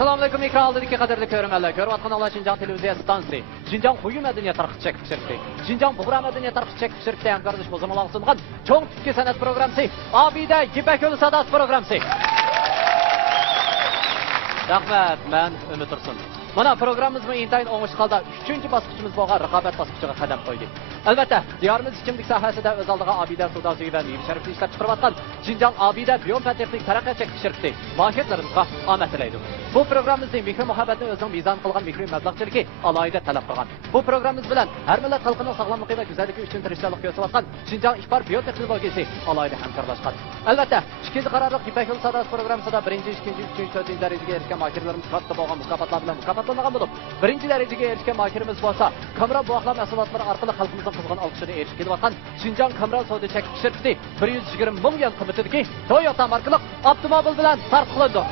Assalomu alaykum ekran oldidagi qadrli ko'ruvchilar. Ko'rayotgan olar Shinjang televiziya stansiyasi. Shinjang quyi madaniyat tarixchi chekishirdi. Shinjang bug'ra madaniyat tarixchi chekishirdi. Hamkorlik bozorlar sungan cho'ng tikki san'at programmasi. Abida Ipak yo'li sadosi programmasi. Rahmat, men Umid Tursun. Mana programmamizning intayin o'ng'ish qalda 3-bosqichimiz bo'lgan raqobat bosqichiga qadam qo'ydik. Albatta, diyorimiz ichimlik sohasida o'z oldiga Abida Sudasi va Meva Sharifni ishlab chiqarayotgan Shinjang Abida biotexnik taraqqiyot shirkati mohiyatlarimizga omad tilaydi. Bu programmamizning mehr muhabbatni o'zining mezon qilgan mehr mablag'chiligi alohida talab qilgan. Bu programmamiz bilan har millat xalqining sog'lomligi va go'zalligi uchun tirishchilik ko'rsatgan Shinjang Ishbar biotexnologiyasi alohida hamkorlashgan. Albatta, ikkinchi qarorliq Ipak yo'li sadosi programmasida 1-2, 3, 4 darajaga erishgan mohirlarimiz katta bo'lgan mukofotlar bilan mukofotlangan bo'lib, 1-darajaga erishgan mohirimiz bo'lsa, Kamra buaqlar mahsulotlari orqali xalqimizning qizg'in olqishiga erishib kelayotgan Shinjang Kamra savdo chekish shirkati 120 ming yuan qiymatidagi Toyota markali avtomobil bilan start qildi.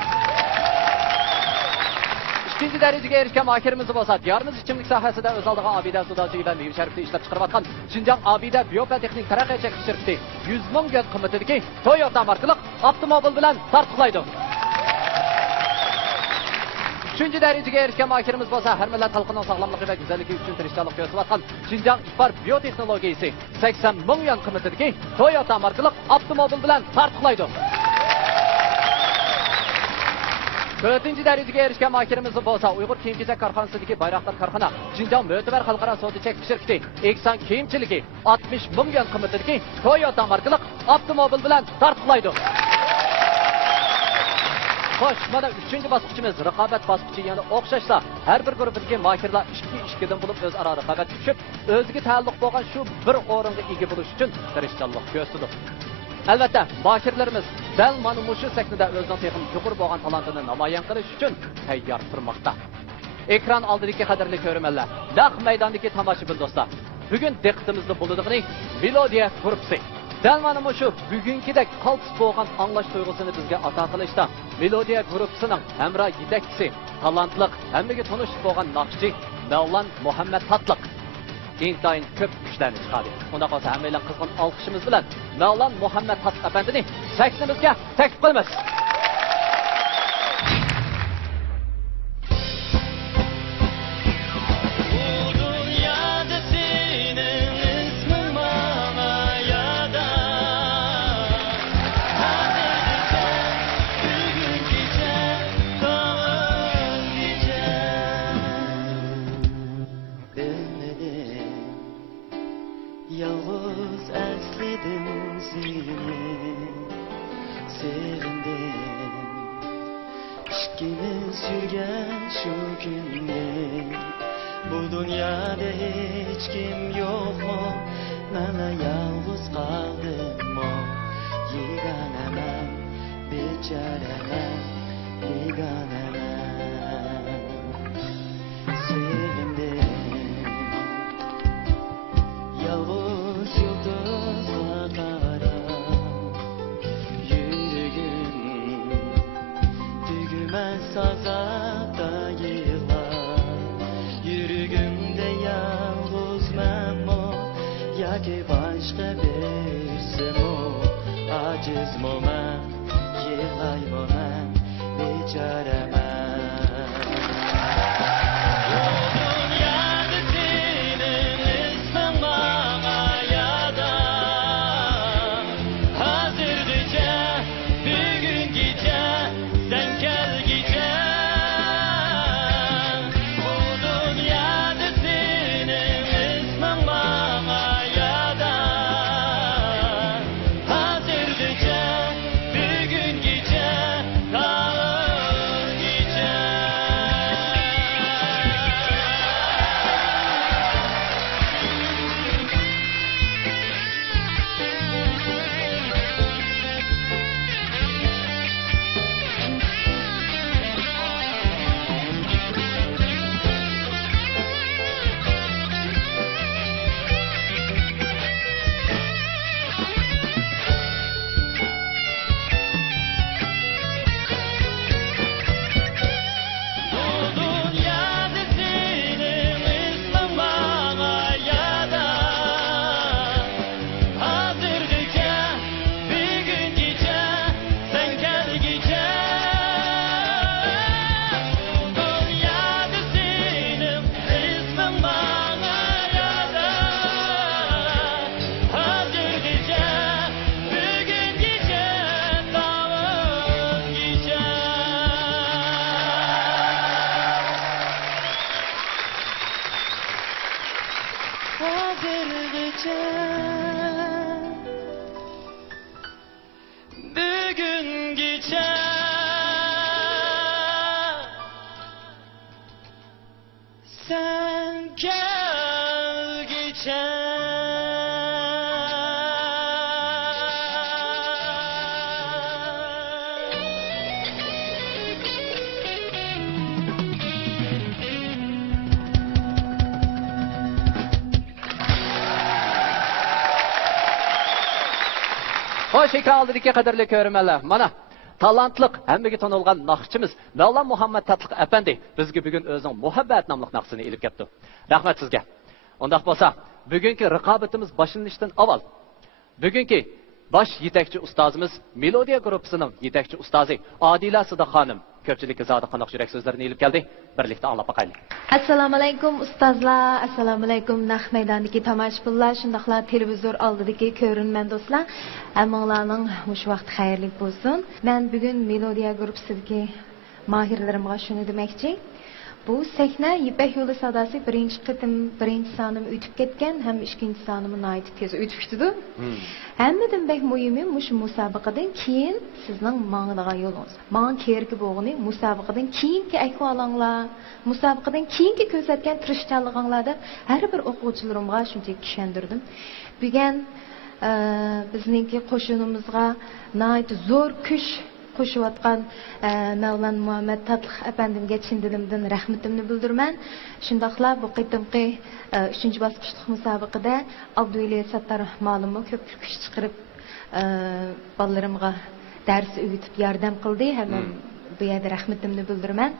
2-darajaga erishgan mohirimiz bo'lsa, diyorimiz ichimlik sohasida o'z oldiga Abida Sudasi va Meva Sharifni ishlab chiqarayotgan Shinjang Abida biotexnik taraqqiyot chekish shirkati 100 ming yuan qiymatidagi Toyota markali avtomobil bilan start qildi. 3-darajaga erishgan mohirimiz bo'lsa, har millat xalqining sog'lomligi va go'zalligi uchun tirishchilik ko'rsatgan Shinjang Ishbar biotexnologiyasi 80 ming yuan qiymatidagi Toyota markali avtomobil bilan start qildi. 4-darajaga erishgan mohirimiz bo'lsa, Uyg'ur kiyim-kechak korxonasidagi Bayroqlar korxona Shinjang mo'tabar xalqaro savdo chekish shirkati Eksan kiyimchiligi 60 ming yuan qiymatidagi Toyota markali avtomobil bilan start qildi. Xo'sh, mana 3-bosqichimiz raqobat bosqichi yana o'xshashsa, har bir guruhdagi mohirlar 2-2 dan bo'lib o'zaro raqobat tushib, o'ziga taalluq bo'lgan shu bir o'ringa ega bo'lish uchun tirishchilik ko'rsatdi. Albatta, mohirlarimiz dal mana shu sahnada o'zining texnik yuqori bo'lgan talantini namoyon qilish uchun tayyor turmoqda. Ekran oldidagi qadrli ko'ruvchilar, naq maydondagi tomoshabin do'stlar, bugun diqqatimizni bo'ladigan Melodiya guruhi. Dal mana shu bugünkidek qaltis bo'lgan anglash tuyg'usini bizga ato qilishda Melodiya guruhining hamroh yetakchisi, talantli, hammaga tanish bo'lgan naqshchi Mavlon Muhammad Tatliq intayin ko'p kuchlarni chiqardi. Unda qolsa hammalar qizg'in olqishimiz bilan Mavlon Muhammad Tatliq apandini sahnamizga taklif qilamiz. Yalnız esledim seni, sevindim. İşkini sürgen şu günde, bu dünyada hiç kim yok mu? Bana yalnız kaldım mı? Yeganemem, beceremem, yeganemem. Sevindim. Yalnız yıldızla kara yüreğim düğmez azapta yıllar yüreğimde yalnız ben o ya ki başka birisi o aciz mı ben yılay mı ben beceremem. hozirgacha bugungacha sen kelgicha Xo'sh, ekran oldidagi qadrli ko'rmanlar, mana talantliq, hammaga tanilgan naqshchimiz Mavlon Muhammad Tatliq apandi bizga bugun o'zining Muhabbat nomli naqshini elib keldi. Rahmat sizga. Undaq bo'lsa, bugungi raqobatimiz boshlanishdan avval bugungi bosh yetakchi ustozimiz Melodiya guruhining yetakchi ustozi Odila Sidiq xonim ko'pchilikka zodi qanoq yurak so'zlarini elib keldi. Birlikda anglab boqaylik. Assalomu alaykum ustozlar, assalomu alaykum naq maydondagi tomoshabinlar, shundaqla televizor oldidagi ko'rinman do'stlar. Hammanglarning mush vaqt xayrli bo'lsin. Men bugun Melodiya guruhisidagi mahirlarimga shuni demoqchi. Bu sahna Ipak yo'li savdosi birinchi sonim o'tib ketgan, ham ikkinchi sonim nihoyat tez o'tib ketdi. Hammadan bek muhimi mush musobaqadan keyin sizning mangdigan yo'lingiz. Men kerak bo'lgani musobaqadan keyingi ahvolinglar, musobaqadan keyingi ko'rsatgan tirishchanliginglarda har bir o'quvchilarimga shunchaki tushuntirdim. Bugun bizningki qo'shinimizga nihoyat zo'r kuch qo'shayotgan Mavlon Muhammad Tatliq apandimga chin dilimdan rahmatimni bildiraman. Shundaqla bu qitimqi 3-bosqichlik musobaqada Abduvali Sattar ma'lumot ko'p kuch chiqarib bolalarimga dars o'rgatib yordam qildi. Hamma bu yerda rahmatimni bildiraman.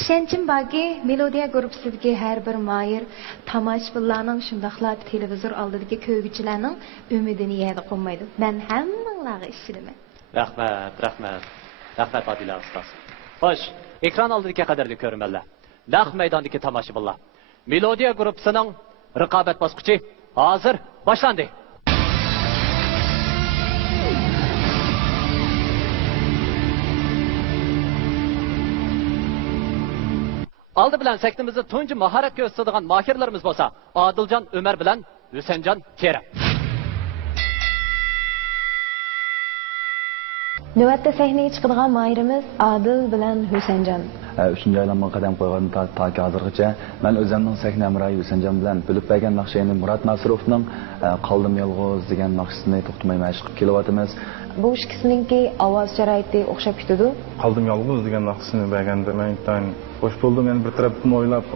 Ishonchim borki, Melodiya guruhisidagi har bir moyir tomoshabinlarning shundaqla televizor oldidagi ko'rguchilarning umidini yerda qo'ymaydi. Men hammanglarga ishonaman. Rahmat Odila ustoz. Xo'sh, ekran oldidagi qadrli ko'rmanlar, naq maydondagi tomoshabinlar. Melodiya guruhining raqobat bosqichi hozir boshlandi. Oldi bilan sahnamizda tunji mahorat ko'rsatadigan mohirlarimiz bo'lsa, Odiljon Umar bilan Husanjon Keram. Navbatda sahnaga chiqadigan mahirimiz Odil bilan Husanjon. 3-aylanma qadam qo'ygan toki hozirgacha men o'zimning sahna amroyi Husanjon bilan bilib bergan naqshini Murod Nasirovning Qaldim yolg'iz degan naqshisini to'xtamay mashq qilyapmiz. Bu ikkisininki ovoz sharoiti o'xshab ketadi. Qaldim yolg'iz degan naqshini berganda men intan xo'sh bo'ldim. Men bir tarafdan o'ylab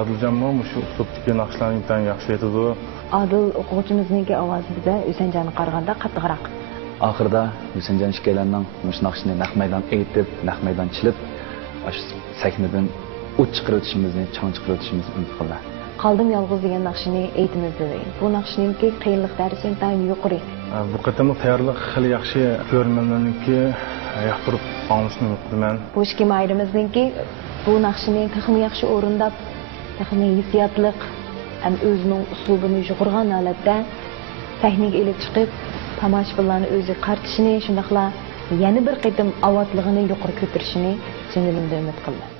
Odiljonmi shu uslubdagi naqshlarni intan yaxshi aytadi. Odil o'quvchimizning ovozi biza Husanjonni qaraganda qattiqroq. Oxirida Husanjon ishkalarning mush naqshini naq maydon aytib, naq maydon chilib, shu sahnadan o't chiqarishimizni, chang chiqarishimizni umid qilaman. Qaldim yolg'iz degan naqshini aytimiz dedi. Bu naqshiningki qiyinlik darajasi intan yuqori. Bu qatamli tayyorlik xil yaxshi ko'rmanlarningki yoqtirib olishni umid qilaman. Bu ikki mayrimizningki bu naqshini texnik yaxshi o'rindab, texnik hissiyotliq ham o'zining uslubini yuqurgan holatda sahnaga elib chiqib, tomoshabinlarni o'zi qartishini, shundaqla yana bir qitim avotligini yuqori ko'tarishini chinimda umid qilaman.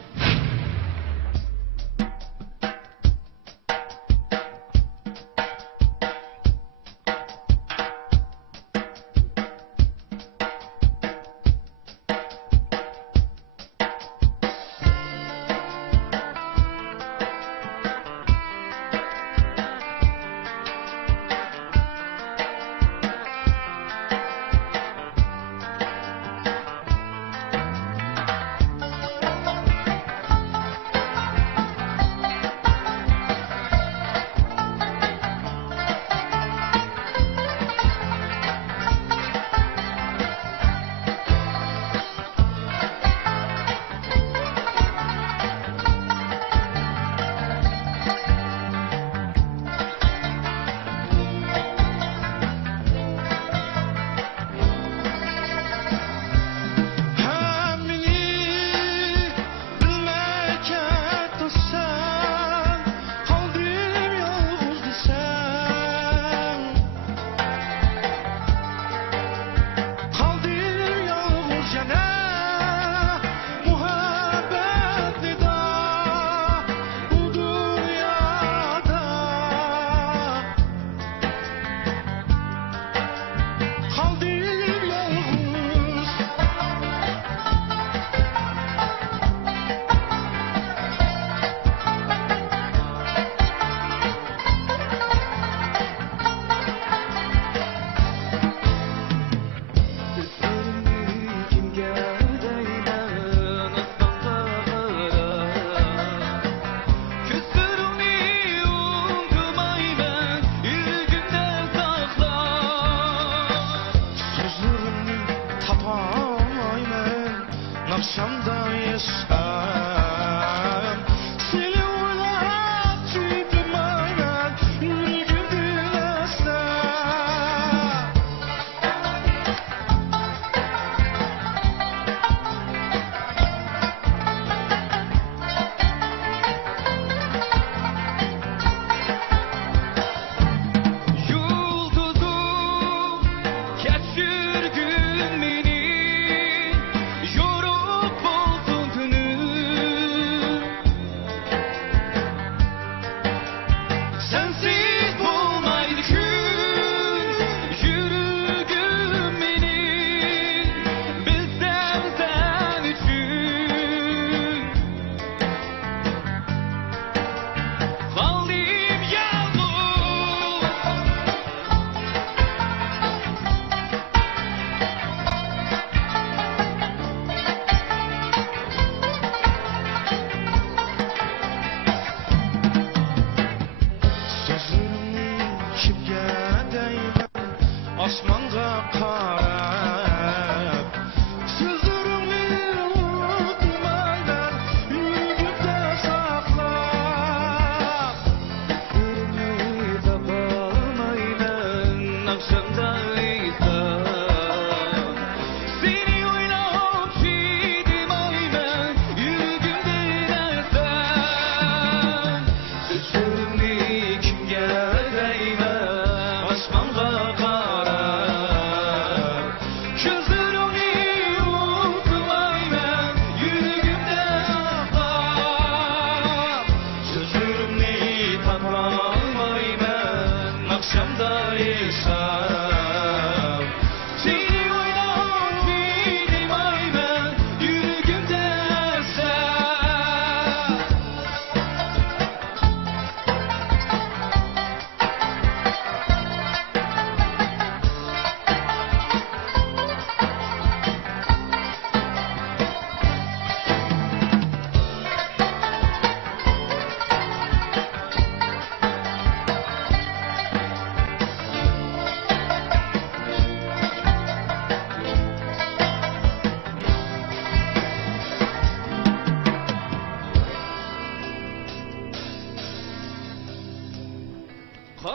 Xo'sh,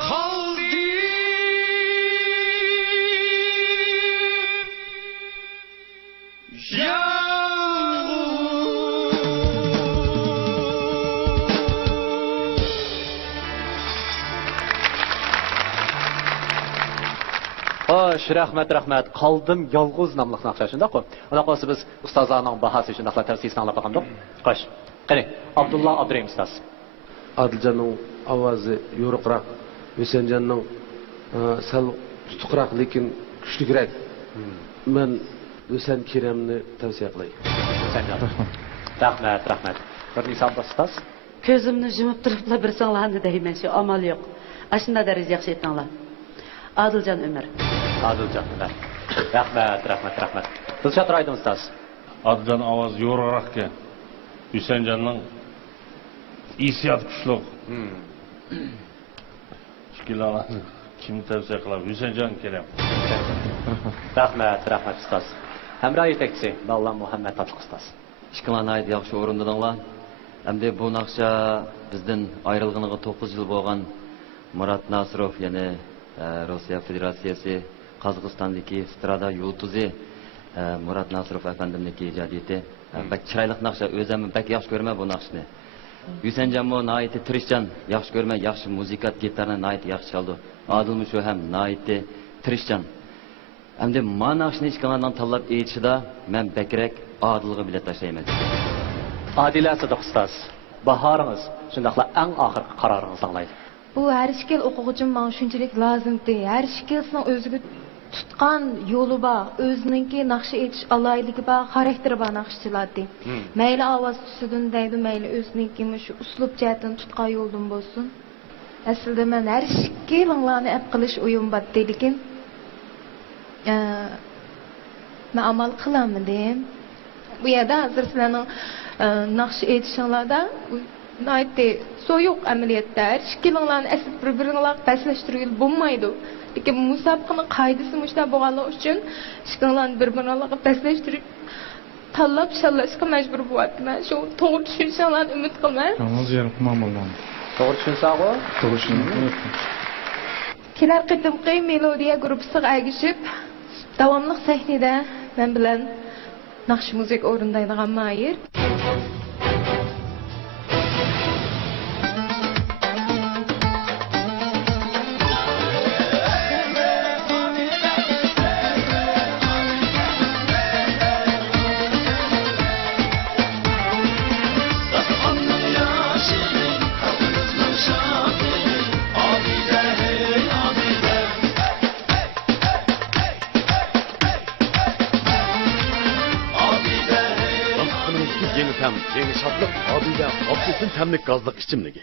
rahmat. Qoldim yolg'iz nomli naqsha shundaq-ku. Unaqa bo'lsa biz ustozlarning bahasi shundaqla tavsiyasini anglab olgandik. Xo'sh. Qani, Abdullah Abdurahim ustoz. Adilcanның ovozi yo'riqroq, O'sanjanning sal tutuqroq, lekin kuchliroq. Men O'san Keremni tavsiya qilaman. Rahmat. Bir misol ustoz. Ko'zimni yumib turibla bir so'nglarni deyman, shu amal yo'q. Ashunda daraja yaxshi aytdinglar. Adiljon Umar. Rahmat. Dilshod Raydon ustoz. Adiljon ovoz yo'riqroq ekan. O'sanjanning hissiyot kuchli. Shkilalarni kim tavsiya qiladi? O'sanjan Kerem. Rahmat ustoz. Hamroh yetakchisi Balla Muhammad Tatliq ustoz. İşkilan ayet yaxşı orundadыңlar. Әмде bu naqsha bizden ayrılgınıga 9 yıl bo'lgan Murat Nasirov, yani Rusya Federasyası Qozog'istondagi Strada yulduzi Murat Nasirov efendimniki ijodiyati. Bak chiroyli naqsha, o'zim bak yaxshi ko'raman bu naqshni. Yusanjanmo naiti tirishchan yaxshi ko'raman, yaxshi musikat gitarni naiti yaxshi chaldi. Adilmi shu ham naiti tirishchan. Әмде ma naqshni ishkilandan tanlab aytishida men bakrak Adilga bilet tashlayman. Adila Sadiq ustoz. Bahoringiz shundaqla eng oxirgi qaroringizni anglaydi. Bu har shikil o'quvchim menga shunchalik lozimdi. Har shikilning o'ziga tutgan yo'li bor, o'zininki naqsha etish aloyligi bor, xarakteri bor naqshchilardi. Mayli ovoz tusidan deydi, mayli o'zininki shu uslub jihatdan tutgan yo'ldan bo'lsin. Aslida men har shikilinglarni ap qilish o'yim bor, lekin men amal qilaman. Bu yerda hozir sizlarning naqsha etishinglarda naytdi so'yuq amaliyotda shikilinglarni asl bir-biringlarga baslashtirib bo'lmaydi. Lekin musobaqaning qoidasi mushta bo'lganligi uchun shikilinglarni bir-biringlarga baslashtirib tanlab shalashga majbur bo'lyapman. Shu to'g'ri tushunishinglarni umid qilaman. Yalnız yerim qilmam bo'lgan. To'g'ri tushunsa-ku? To'g'ri tushundim. Kelar qitimqi melodiya gruppasiga agishib, davomli sahnada men bilan naqsh muzik o'rindaydigan Mayir. Yeni şatlık adıyla Abdüs'ün temlik gazlık içimligi.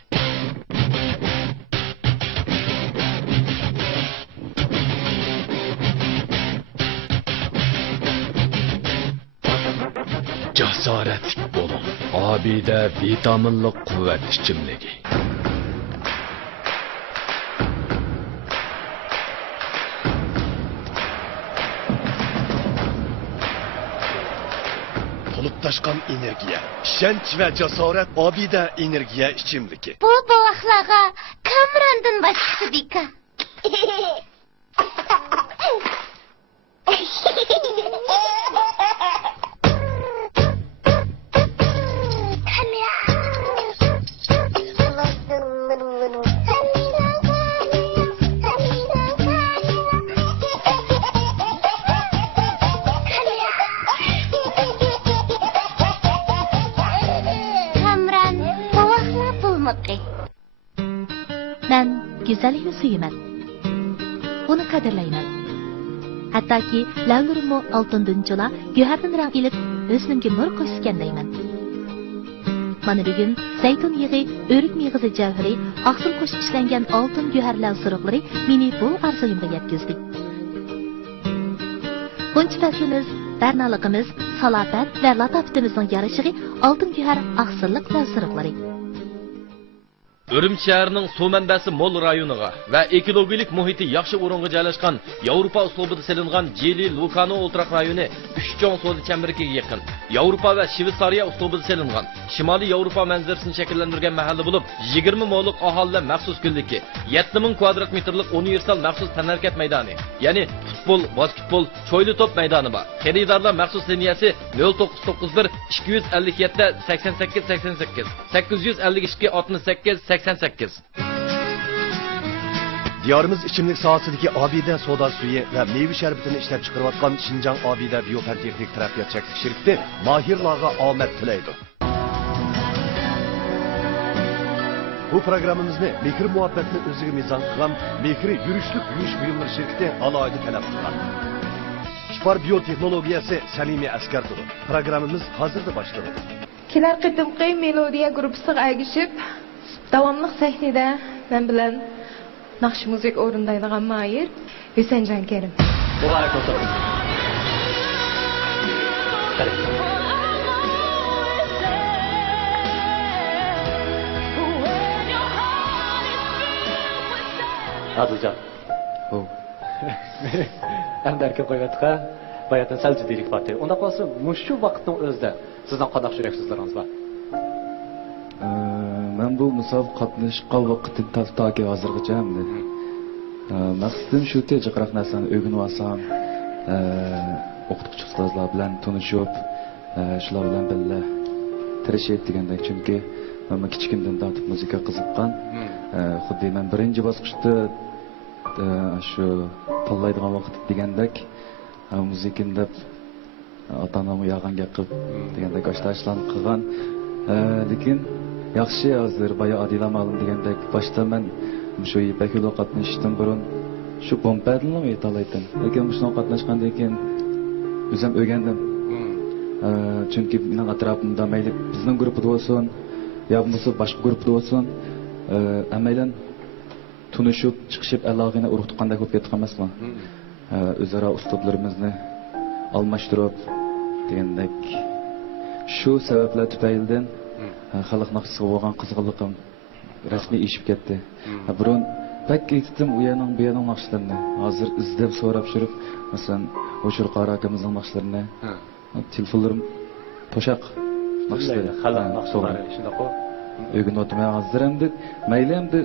Cesaretlik olun. Abide vitaminlik kuvvet içimligi. Taşkan energiya, işenç ve cesaret abide energiya içimliki. Bu ahlaga Kamran'dan başkası dika. Ben güzelliğini suyuman. Onu kadirlayman. Hatta ki lavlarımı altından çola, güherden rang ilip, özümge nur koşsken deyman. Bana bir gün zeytun yığı, örük meyğızı cevheri, aksıl koş işlengen altın güherlav sırıqları meni bu arzuyumda yetkizdi. Bunç faslimiz, bernalıqımız, salafat ve latafitimizin yarışığı altın güher aksırlık lav sırıqları. Urumchi shahrining suv manbasi mo'l rayoniga va ekologik muhiti yaxshi o'ringa joylashgan Yevropa uslubida silingan Jeli Lukano o'ltiraq rayoni 3 cho'ng savdo chemberiga yaqin. Yevropa va Shveysariya uslubida silingan Shimoliy Yevropa manzarasini shakllantirgan mahalla bo'lib, 20 mo'liq aholilar maxsus kunligi, 7000 kvadrat metrlik universal maxsus tanharkat maydoni, ya'ni futbol, basketbol, cho'yli top maydoni bor. Xaridorlar maxsus liniyasi 0991 257 88 88 852 68 88. Diyorimiz ichimlik sohasidagi Obida soda suvi va meva sharbatini ishlab chiqarayotgan Xinjiang Obida biofan texnik taraqqiyot cheksiz shirkati mahirlarga omad tilaydi. Bu programmamizni Mehri muhabbatni o'ziga mezon qilgan Mehri yurishlik yuvish buyumlar shirkati alohida talab qilgan. Spar biotexnologiyasi samimiy askar turi. Programmamiz hozirda boshlandi. Kelar qitimqi melodiya gruppasiga agishib, davomli sahnada men bilan naqsh muzik o'rindaydigan Mahir Husanjon Kerim. Muborak bo'lsin. Adiljon. Endi erkak qo'yatqa, bayatdan sal jiddiylik bor. Unda qolsa, shu vaqtning o'zida sizdan qanday yuraksizlaringiz bor? Men bu musobaqa qatnashishga vaqtim toki hozirgacha hamda. Maqsadim shu jiqroq narsani o'rganib olsam, o'qituvchi ustozlar bilan tanishib, shular bilan birga tirishib degandek, chunki men kichkindan tortib muzika qiziqqan. Xuddi men birinchi bosqichda shu tanlaydigan vaqt degandek, muzikani deb ota-onam yog'anga qilib degandek oshtaashlarni qilgan. Lekin yaxshi hozir boya Adila ma'lum degandek boshda men shu Ipak yo'li qatnashishdan burun shu pompadni aytalaydim. Lekin shunga qatnashgandan keyin o'zim o'rgandim. Chunki mening atrofimda mayli bizning guruhda bo'lsin, yo bo'lmasa boshqa guruhda bo'lsin, amaylan tunishib, chiqishib alohida urug' tuqqandek bo'lib ketgan emasman. O'zaro uslublarimizni almashtirib degandek shu sabablar tufaylidan xalq naqshisiga bo'lgan qiziqliqim rasmiy ishib ketdi. Burun pek ketdim u yerning bu yerning naqshlarini. Hozir izlab so'rab yurib, masalan, o'shur qora akamizning naqshlarini, telefonlarim to'shaq naqshlari, xalq naqshlari shunday-ku. O'rganib hozir endi mayli endi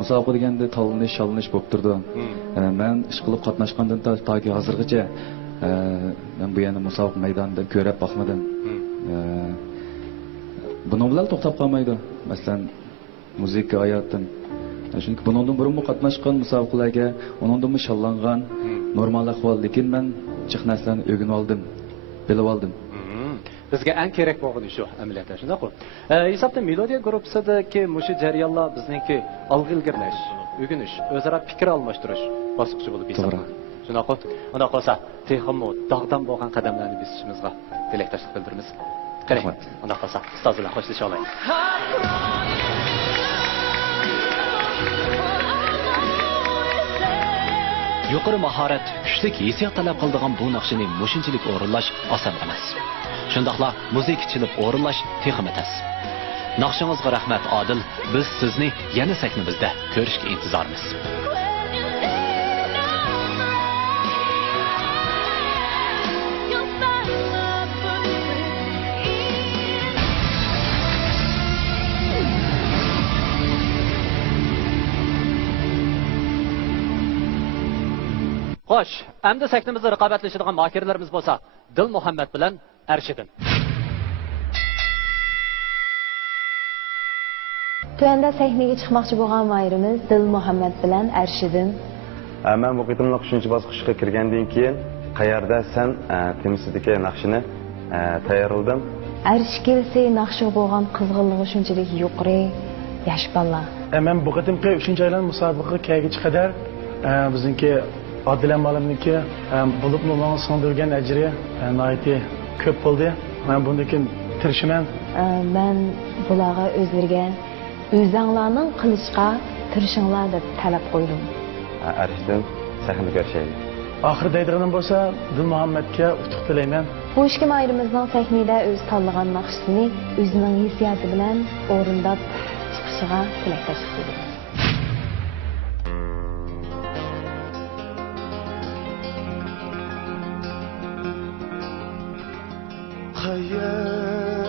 musobaqa deganda talinish, shalinish bo'lib turdi. Men ish qilib qatnashgandan toki hozirgacha men bu yerni musobaqa maydonida ko'rib boqmadim. Buning bilan to'xtab qolmaydi. Masalan, muzika hayotdan. Chunki buningdan burun qatnashgan musobaqalarga, uningdan shallangan normal ahvol, lekin men jiq narsalarni o'rganib oldim, bilib oldim. Bizga eng kerak bo'lgani shu amaliyotda, shunday-ku. Hisobda melodiya gruppasidagi mushu jarayonlar bizningki olg'a ilgirlash, o'rganish, o'zaro fikr almashtirish bosqichi bo'lib hisoblanadi. Shunday-ku. Unda qolsa, texmo dog'dan bo'lgan qadamlarni bosishimizga tilakdoshlik bildiramiz. Rahmat. Unda qolsa, ustoz bilan xo'shlasha olaylik. Yuqori mahorat, kuchlik hissiyot talab qiladigan bu naqshini mushunchalik o'rinlash oson emas. Shundaqla muzika chilib o'rinlash texmi tas. Naqshingizga rahmat Odil. Biz sizni yana sahnimizda ko'rishga intizormiz. Xo'sh, endi sahnimizda raqobatlashadigan mahirlarimiz bo'lsa, Dil Muhammad bilan Arshidin. Tuanda sahnaga chiqmoqchi bo'lgan mahirimiz Dil Muhammad bilan Arshidin. Men bu qitimliq 3-bosqichga kirgandan keyin qayerda sen temisidagi naqshini tayyorladim. Arshkelsi naqshi bo'lgan qizg'inligi shunchalik yuqori yosh balla. Men bu qitimqi 3-oylan musobaqaga kelgich qadar bizningki Adila ma'lumniki bo'lib nomon so'ndirgan ajri nihoyatda ko'p bo'ldi. Men bundan tirishiman. Men bularga o'zlariga o'zinglarning qilishga tirishinglar deb talab qo'ydim. Arshidin sahnada ko'rishaylik. Oxirida aytganim bo'lsa, Dil Muhammadga utuq tilayman. Bu ishki mayirimizning sahnada o'z tanlagan naqshisini o'zining hissiyoti bilan o'rindab chiqish çıkışıga tilekdaşlık ederiz.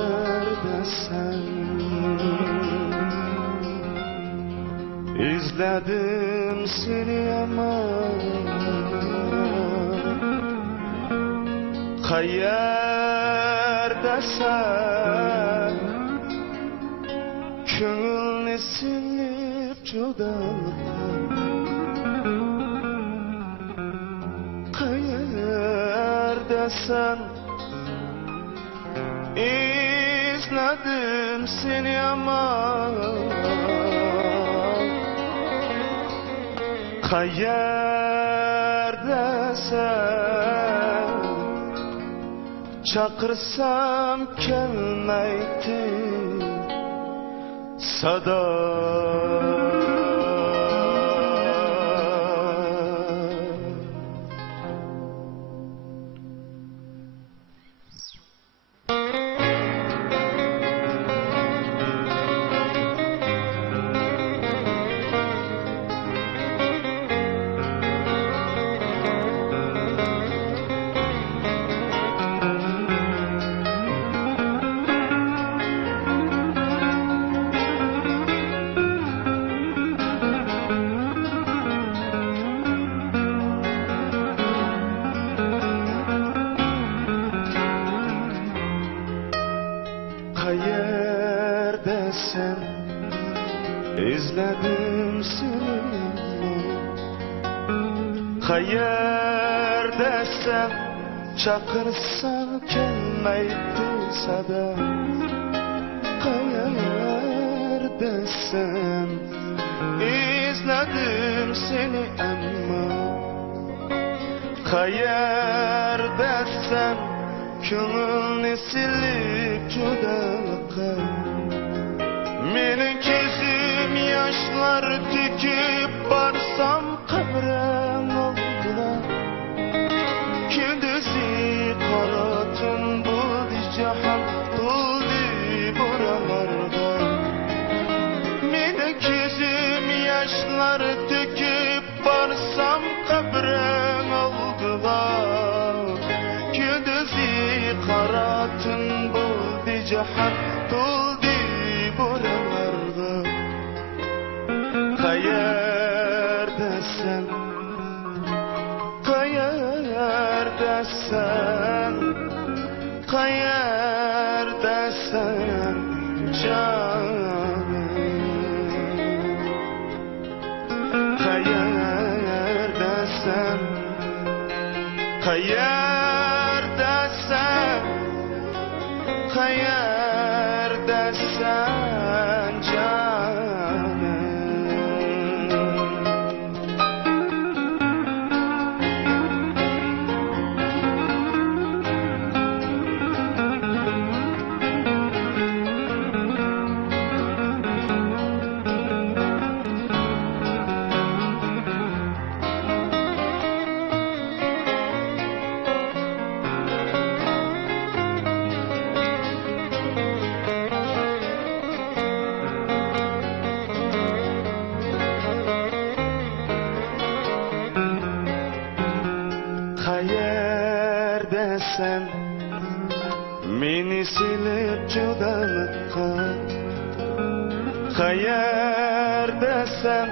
Hayırdasan izledim seni ama hayırdasan köngülni silip judalıktan hayırdasan İzledim seni ama hayırdasan çakırsam gelmeydi sada. Hayırdasan izledim seni hayırdasan çakırsam gelmeydi sada. Hayırdasan izledim seni ama hayırdasan köngülni silip judalıkka mening ko'zim yoshlar to'kib borsam qabrim oldida kunduzi qora tun bo'ldi jahon to'ldi bo'ronlarda mening ko'zim yoshlar to'kib borsam qabrim oldida kunduzi qora tun bo'ldi jahon to'ldi bo'ronlarda qayerdasan qayerdasan qayerdasan jonim qayerdasan qayerdasan qayerdasan jonim. Qayerdasan meni silib judalıkka qayerdasan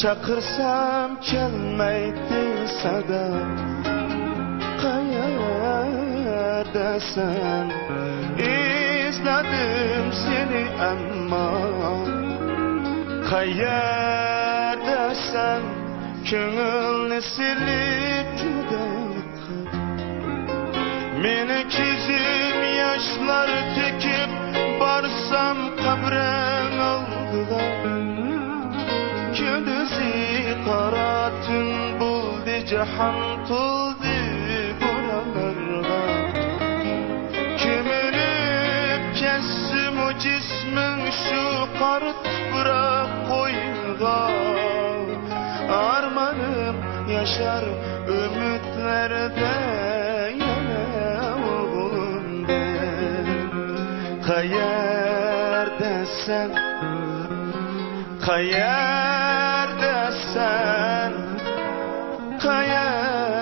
çakırsam kelmeydi sada. Qayerdasan izledim seni ama qayerdasan köngülni silip judalıkka mening ko'zim yoshlar to'kib borsam qabrim oldida kunduzi qora tun bo'ldi jahon to'ldi bo'ronlarda ko'milib ketsin o jisming shu qor tuproq qo'ynida armanim yaşar ümitlerde yana oğlumda. Qayerdasan sen Qayerdesin Qayerdesin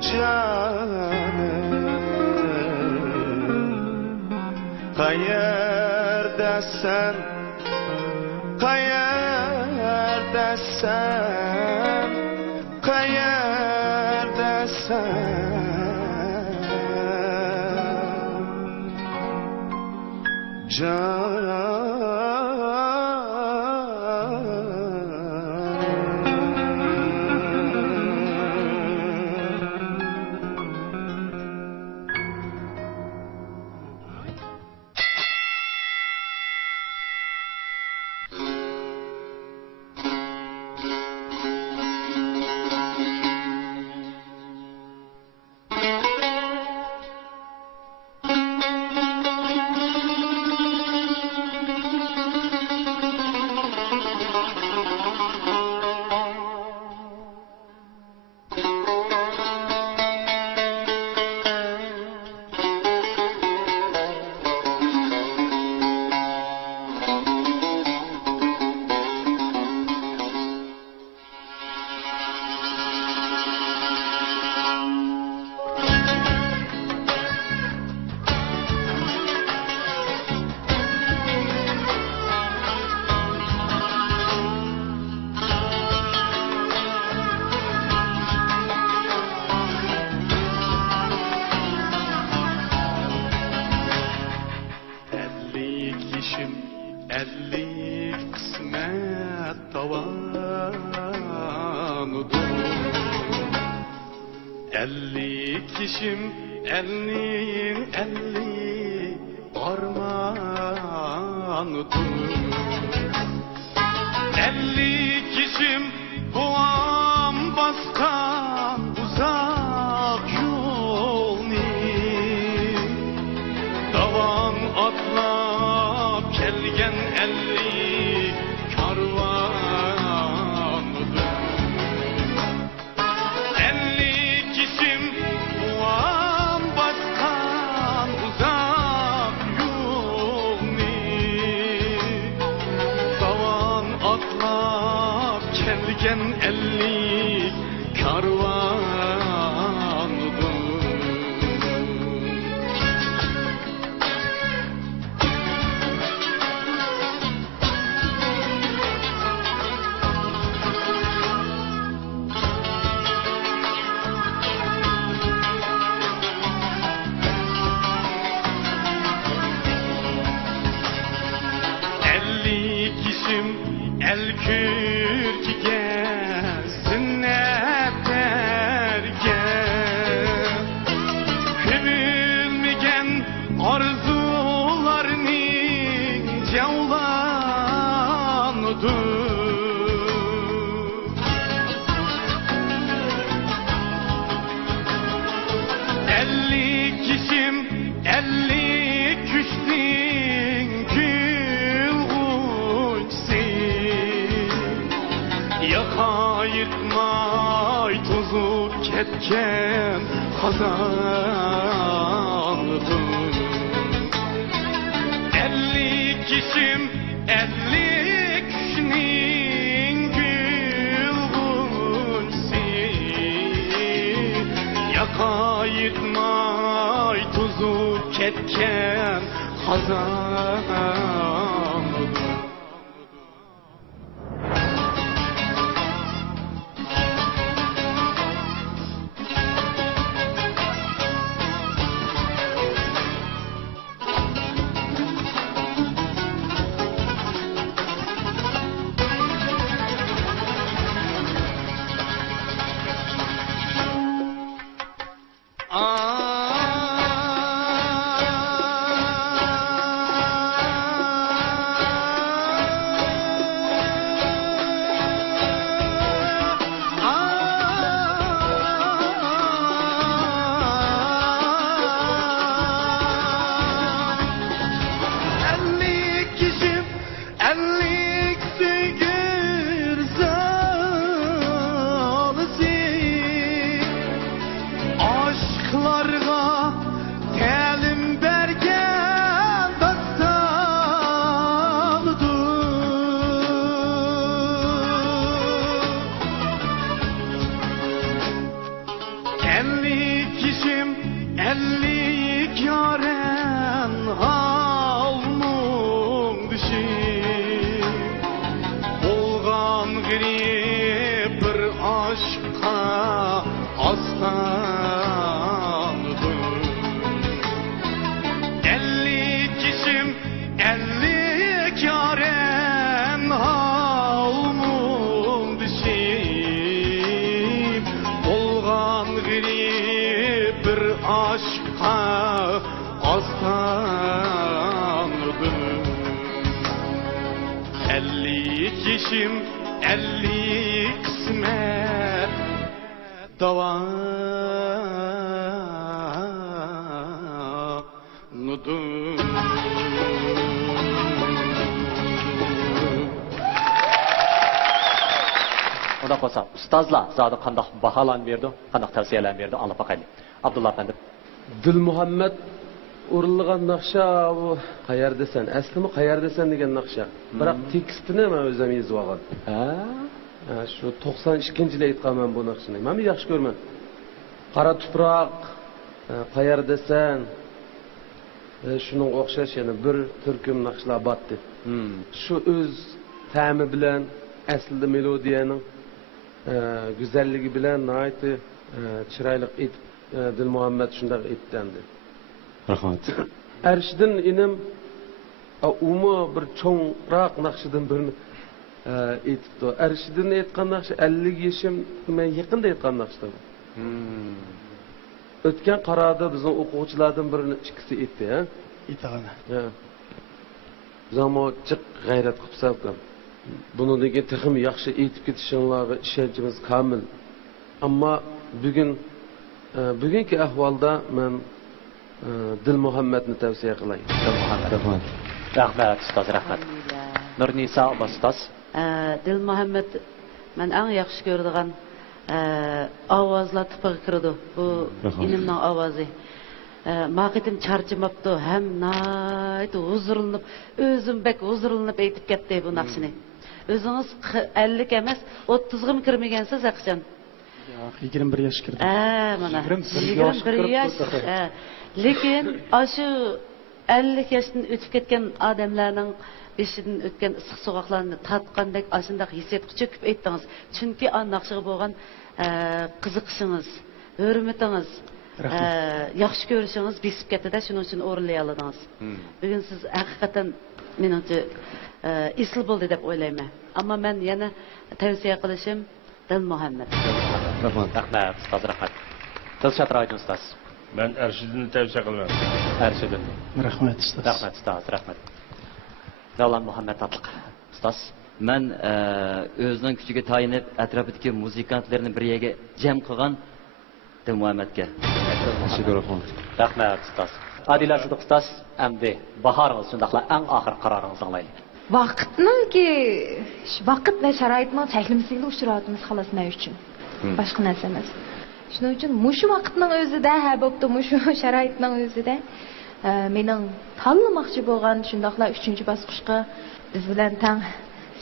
canım Qayerdesin Qayerdesin Qayerdesin etken kazandım. 50 kişim 50 kişinin gülgünsi, yaka yıkmay tuzu ketken kazandım. yaşım 50 kısmet davanıdır. Ondan olsa ustozlar zodi qanday baholan berdi, qanday tavsiyalar berdi, anglab boqaylik. Abdulla efendi. Dilmuhammad urilgan naqsha bu qayerdesen? Aslimi qayerdesen degan naqsha. Biroq tekstini men o'zim yozib olgan. Ha, shu 92-yilda aytganman bu naqshani. Men yaxshi ko'raman. Qara tuproq, qayerdesen? Shuning o'xshash yana bir turkum naqshlar bor deb. Shu o'z ta'mi bilan aslida melodiyaning güzelligi bilan nihoyatda chiroyli aytib Dilmuhammad shunday aytgandi. Rahmat. Arshidan inim umi bir cho'ngroq naqshidan birini aytibdi. Arshidan aytgan naqshi 50 yoshim men yaqinda aytgan naqshda. O'tgan qarorda bizning o'quvchilardan birini ikkisi aytdi, ha? Aytgani. Ha. Zamochiq g'ayrat qilibsan. Buningdagi texim yaxshi aytib ketishinglarga ishonchimiz komil. Ammo bugungi ahvolda men Dilmuhammadni tavsiya qilay. Dilmuhammad. Rahmat, ustoz, rahmat. Nurnisa ustoz. Dilmuhammad men eng yaxshi ko'radigan ovozlar tipiga kirdi. Bu inimning ovozi. Maqitim charchamabdi, ham nayt huzurlanib, o'zim bek huzurlanib aytib ketdi bu naqshini. O'zingiz 50 emas, 30 ga kirmagansiz aqchan. 21 yosh kirdi. Mana 21 yosh. Lekin shu 50 yoshdan o'tib ketgan odamlarning beshidan o'tgan issiq so'g'oqlarni tatqandek ashundaq hissiyat cho'kib aytdingiz. Chunki naqshiga bo'lgan qiziqishingiz, hurmatingiz, yaxshi ko'rishingiz besib ketdi-da, shuning uchun o'rinlay oldingiz. Bugun siz haqiqatan menimcha isl bo'ldi deb o'ylayman. Ammo men yana tavsiya qilishim Dilmuhammad. Rahmat, ustoz, rahmat. Tilshat Rajon ustoz. Men Arshidni tavsiya qilaman. Arshidin. Rahmat ustoz. Rahmat ustoz, rahmat. Davlan Muhammad Atliq ustoz. Men o'zining kuchiga tayinib atrofidagi muzikantlarni bir yerga jam qilgan Dilmuhammadga. Rahmat ustoz. Adila Sidiq ustoz, amdi bahoringiz shundaqla eng oxir qaroringizni anglaylik. Vaqt va sharoitning cheklimsizligiga uchratimiz xolos men uchun. Boshqa narsa emas. Shuning uchun mushu vaqtning o'zida, ha bo'pti, mushu sharoitning o'zida mening tanlamoqchi bo'lgan shundaqla 3-bosqichga biz bilan tang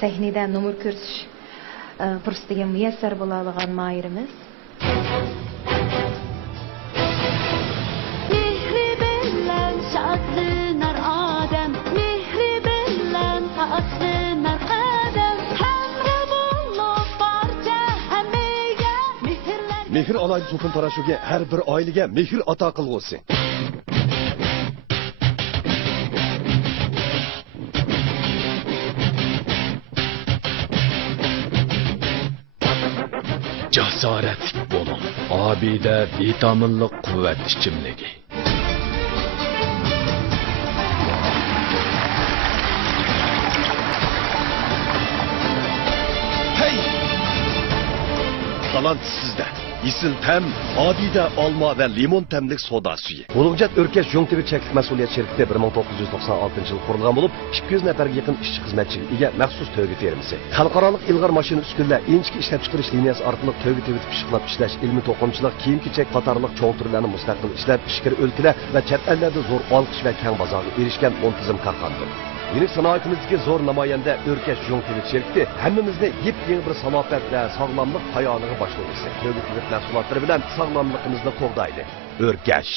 sahnada nomer ko'rsatish fursatiga muyassar bo'la olgan moyirimiz. Mehri bilan shadlanar odam, mehri bilan ta'zinar qadam, hamra bo'lib barcha hammaga mehrlar. Mehr alaydi to'pin parashuga har bir oilaga mehr ato qilg'usi. Jasoratli bo'ling. Obida vitaminli quvvat ichimligi. Hey! Talant sizda. Isil tam, Obida olma ve limon temlik soda suyu. Ulug'jat O'rkash Yo'ng cheklik mas'uliyat şirkati 1996-yil qurilgan bo'lib, 200 nafarga yaqin ishchi xizmatchiga ega maxsus to'yga firmasi. Xalqaro ilg'or mashina uskunlar, inchki ishlab chiqarish liniyasi orqali to'yga tevitib pishiqlab ishlash, ilmiy to'qimachilik, kiyim-kechak qatorliq cho'ng turlarni mustaqil ishlab, ishkir o'lkalar va chet ellarda zo'r olqish va keng bozorga erishgan muntazam korxonadir. Yeni sanoatimizdagi zo'r namoyanda O'rkash Yo'ng şirkati hammamizni yep-yangi bir salofat va sog'lomlik hayoliga boshlaydi. To'yga tevit mahsulotlari bilan sog'lomligimizni qo'llaydi. O'rkash.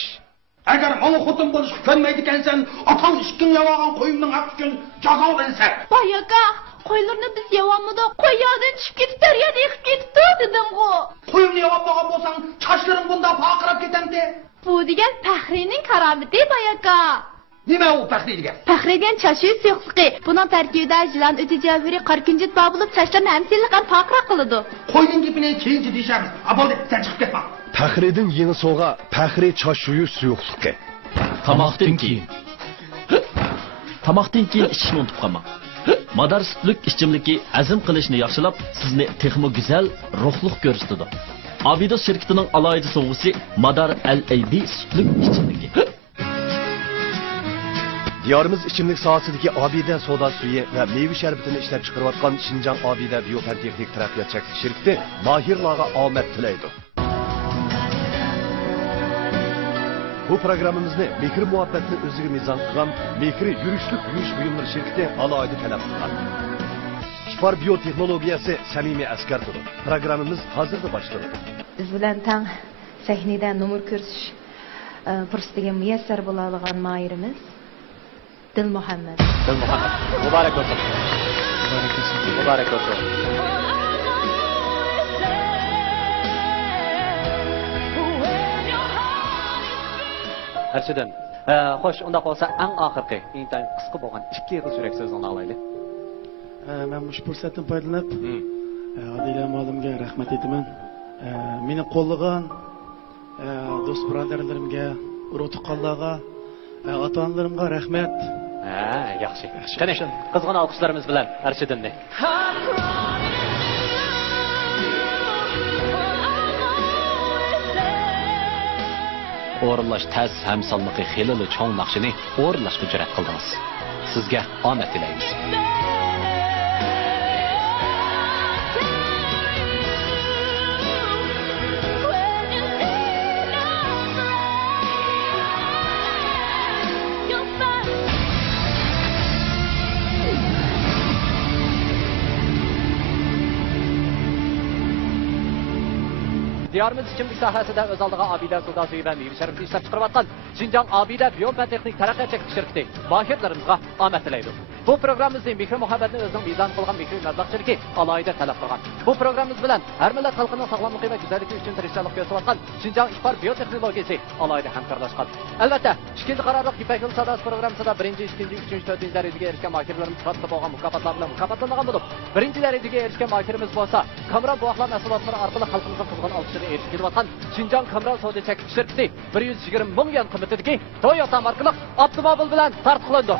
Agar ona xotin bo'lish ko'nmaydi ekansan, otang ishkin yavagan qo'yimning haq uchun jazolansan. Bayaka, qo'ylarni biz yavamida qo'yyoqdan tushib ketib daryoda yiqib ketibdi dedim-ku. Qo'yimni yavamagan bo'lsang, chachlaring bunda faqirab ketamdi. Bu degan Faxriyning karomati Bayaka. Nima u Faxriy degan? Faxriy degan chashuv suyuqligi. Buning tarkibida jilan o'ti javhari qarkunjit bor bo'lib, chashlarni hamsilliqan faqra qiladi. Qo'yning gapini keyinchi deyshamiz. Bo'ldi, sen chiqib ketma. Faxriyning yeni sovg'a Faxriy chashuvi suyuqligi. Tomoqdan keyin ichishni unutib qolma. madar sütlük ichimligi azm qilishni yaxshilab, sizni texmo go'zal, ruhliq ko'rsatadi. Abidos şirketining alohida sovg'isi Madar LAB sütlük ichimligi. Diyarımız içimlik sohasidagi Abida soda suyu ve meyve şerbetini ishlab chiqarayotgan Şinjan Abida Biofan-Texnik taraqqiyot cheklov shirkati mahirlarga omad tilaydi. Bu programmamizni Mehr muhabbatni o'ziga mezon qilgan Mehr yurishlik yuvish buyumlari shirkati alohida talab qilgan. Spar biotexnologiyasi samimiy askartidi. Programmamiz hozirda boshlandi. Biz bilan tang sahnada numar ko'rsatish fursatiga muyassar bo'ladigan mahirimiz Dil Muhammad. Muborak bo'lsin. Muborak bo'lsin. Arshidin, xo'sh, unda qolsa eng oxirgi, intay qisqa bo'lgan 2 yil surak so'zni anglaylik. Men bu fursatdan foydalanib, Adila molimga rahmat aytaman. Meni qo'llagan do'st birodarlarimga, urug'-tuqqanlarga, ota-onalarimga rahmat. Yaxshi. Qani, qizg'in olqishlarimiz bilan Arshidinni. O'rinlash tez ham sonliqi xilili cho'ng naqshini o'rinlashga jur'at qildingiz. Sizga omad tilaymiz. Diyarımız ichimlik sohasida o'z oldiga Abida soda suvi va meyve sharbatini ishlab chiqarayotgan Şinjan Abida Biofan-Texnik taraqqiyot cheklov shirkati mahirlarimizga omad tilaydi. Bu programmamizni Mehr muhabbatni o'zining mezon qilgan Mehr mazlaqchiligi alohida talab qilgan. Bu programmamiz bilan har millat xalqining sog'lomligi va go'zalligi uchun tirishchilik ko'rsatayotgan Şinjan Spar biotexnologiyasi alohida hamkorlashgan. Albatta, ikkinchi qarorliq Ipak yo'li savdosi programmasida 1-chi, 2-chi, 3-chi, 4-chi darajaga erishgan mahirlarimiz katta bo'lgan mukofotlar bilan mukofotlangan bo'lib, 1-chi darajaga erishgan mahirimiz bo'lsa, Kamran buaqlar mahsulotlari orqali xalqimizga qizg'in olqishlarga erishib kelayotgan Şinjan Kamran savdo cheklov shirkati 120 ming yuan qiymatidagi Toyota markali avtomobil bilan tartiblanadi.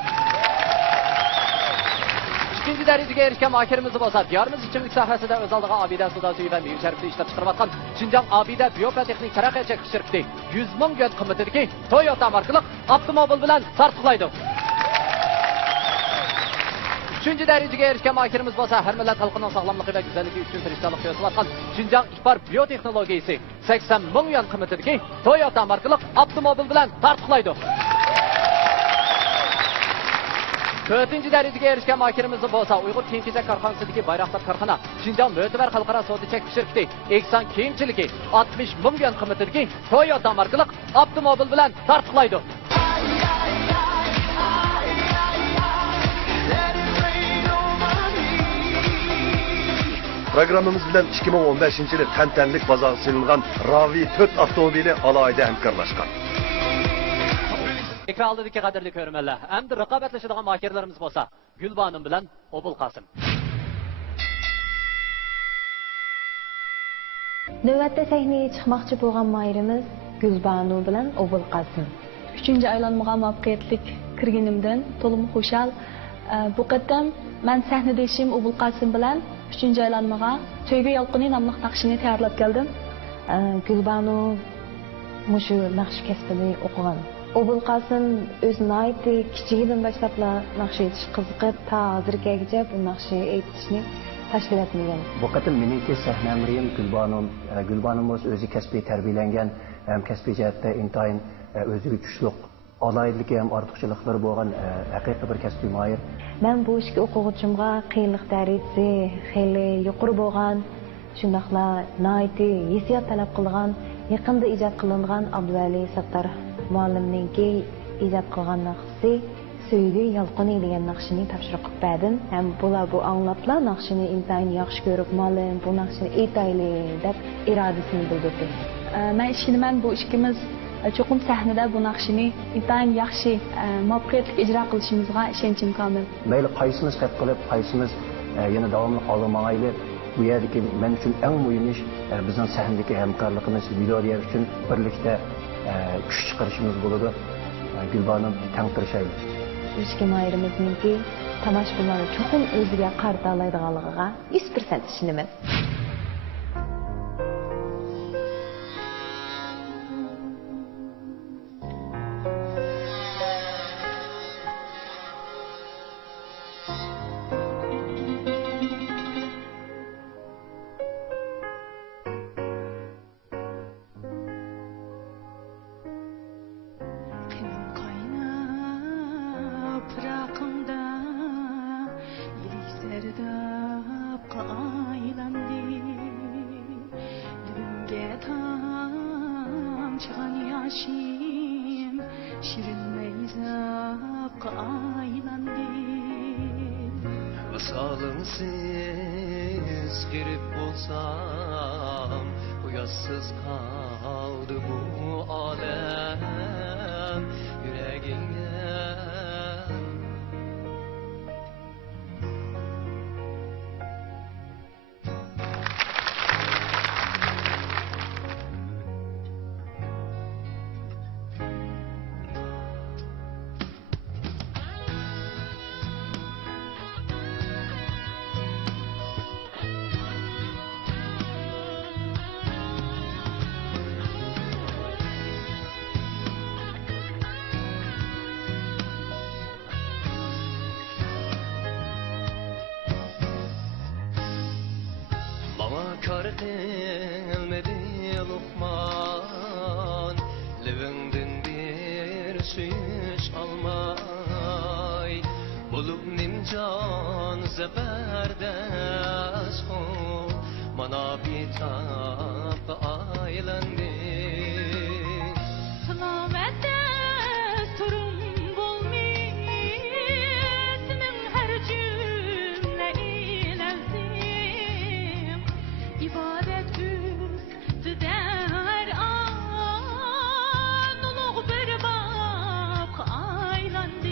İkinci darajaga erishgan mahirimiz bo'lsa, diyarimiz ichimlik sohasida o'z oldiga Abida soda suvi va meyve sharbatini ishlab chiqarayotgan Şinjan Abida Biofan-Texnik taraqqiyot cheklov shirkati 100 ming yuan qiymatidagi Toyota markali avtomobil bilan tartiblanadi. Üçüncü darajaga erishgan mahirimiz bo'lsa, har millat xalqining sog'lomligi va go'zalligi uchun tirishchilik ko'rsatayotgan Şinjan Spar biotexnologiyasi 80 ming yuan qiymatidagi Toyota markali avtomobil bilan tartiblanadi. 4-chi darajaga erishgan mahirimiz bo'lsa, Uyg'ur kiyim-kechak korxonasidagi Bayroqtar korxona Şinjan Mo'tabar xalqaro savdo cheklov shirkati Eksan kiyimchiligi 60 ming yuan qiymatidagi Toyota markali avtomobil bilan tartiblanadi. Programmamiz bilan 2015-yili tantanlik bozorga silingan Ravi 4 avtomobili alohida hamkorlashgan. Ekran oldidagi qadrli ko'rmanlar, endi raqobatlashadigan mahirlarimiz bo'lsa, Gulbanim bilan Obul Qosim. Navbatda sahnaga chiqmoqchi bo'lgan mahirimiz Gulbanu bilan Obul Qosim. 3-chi aylanmaga muvaffaqiyatlik kirganimdan to'liq xushal. Bu qatam men sahnadashim Obul Qosim bilan 3-chi aylanmaga To'yga yolqini nomli naqshini tayyorlab keldim. Gulbanu mushu naqsh kasbini o'qigan. Obul Qosim o'zini aytdi, kichigidan boshlab naqsh aytish qiziqib, ta hozirgacha bu naqsh aytishni tashkil etmagan. Bu qatam meniki sahnamriyim Gulbanim o'zi kasbiy tarbiyalangan, ham kasbiy jihatda intayin o'ziga kuchli alayidligi ham ortiqchiliklari bo'lgan haqiqiy bir kasbiy mahir. Men bu ishga o'quvchimga qiyinlik darajasi xeyli yuqori bo'lgan, shundaqla nayti hissiyot talab qilgan, yaqinda ijod qilingan Abduvali Sattar muallimninki ijod qilgan naqshi Söygü yolqini degan naqshini topshiriq qilib berdim. Ham bular bu anglablar naqshini intayin yaxshi ko'rib, muallim bu naqshini aytayli deb irodasini bildirdi. Men ishkiman bu ishimiz cho'qim sahnada bu naqshini intayin yaxshi muvaffaqiyatli ijro qilishimizga ishonchim komil. Mayli qaysimiz qilib qilib, qaysimiz yana davomli qolmaylik. Bu yerdagi men uchun eng muhim ish bizning sahnadagi hamkorligimiz videolar uchun birlikda kuch chiqarishimiz bo'ladi. Gulbanim tang tirishaylik. Ülke mayırımızınki tamaşalarını çoxum özüge qarta alaydıqanlığına 100% işinimen. Salımsız girip bulsam uyasız kaldı bu alem yüreğine. Kar gelmedi Lokman, Levendin bir süyüş almay. Bulup nimcan zeberdes ol, Mana bitap aylendi. Selametle sorun bulmayı, senin her cümle ilersin. İbadet üstüder an, uluğ bir bak aylandı.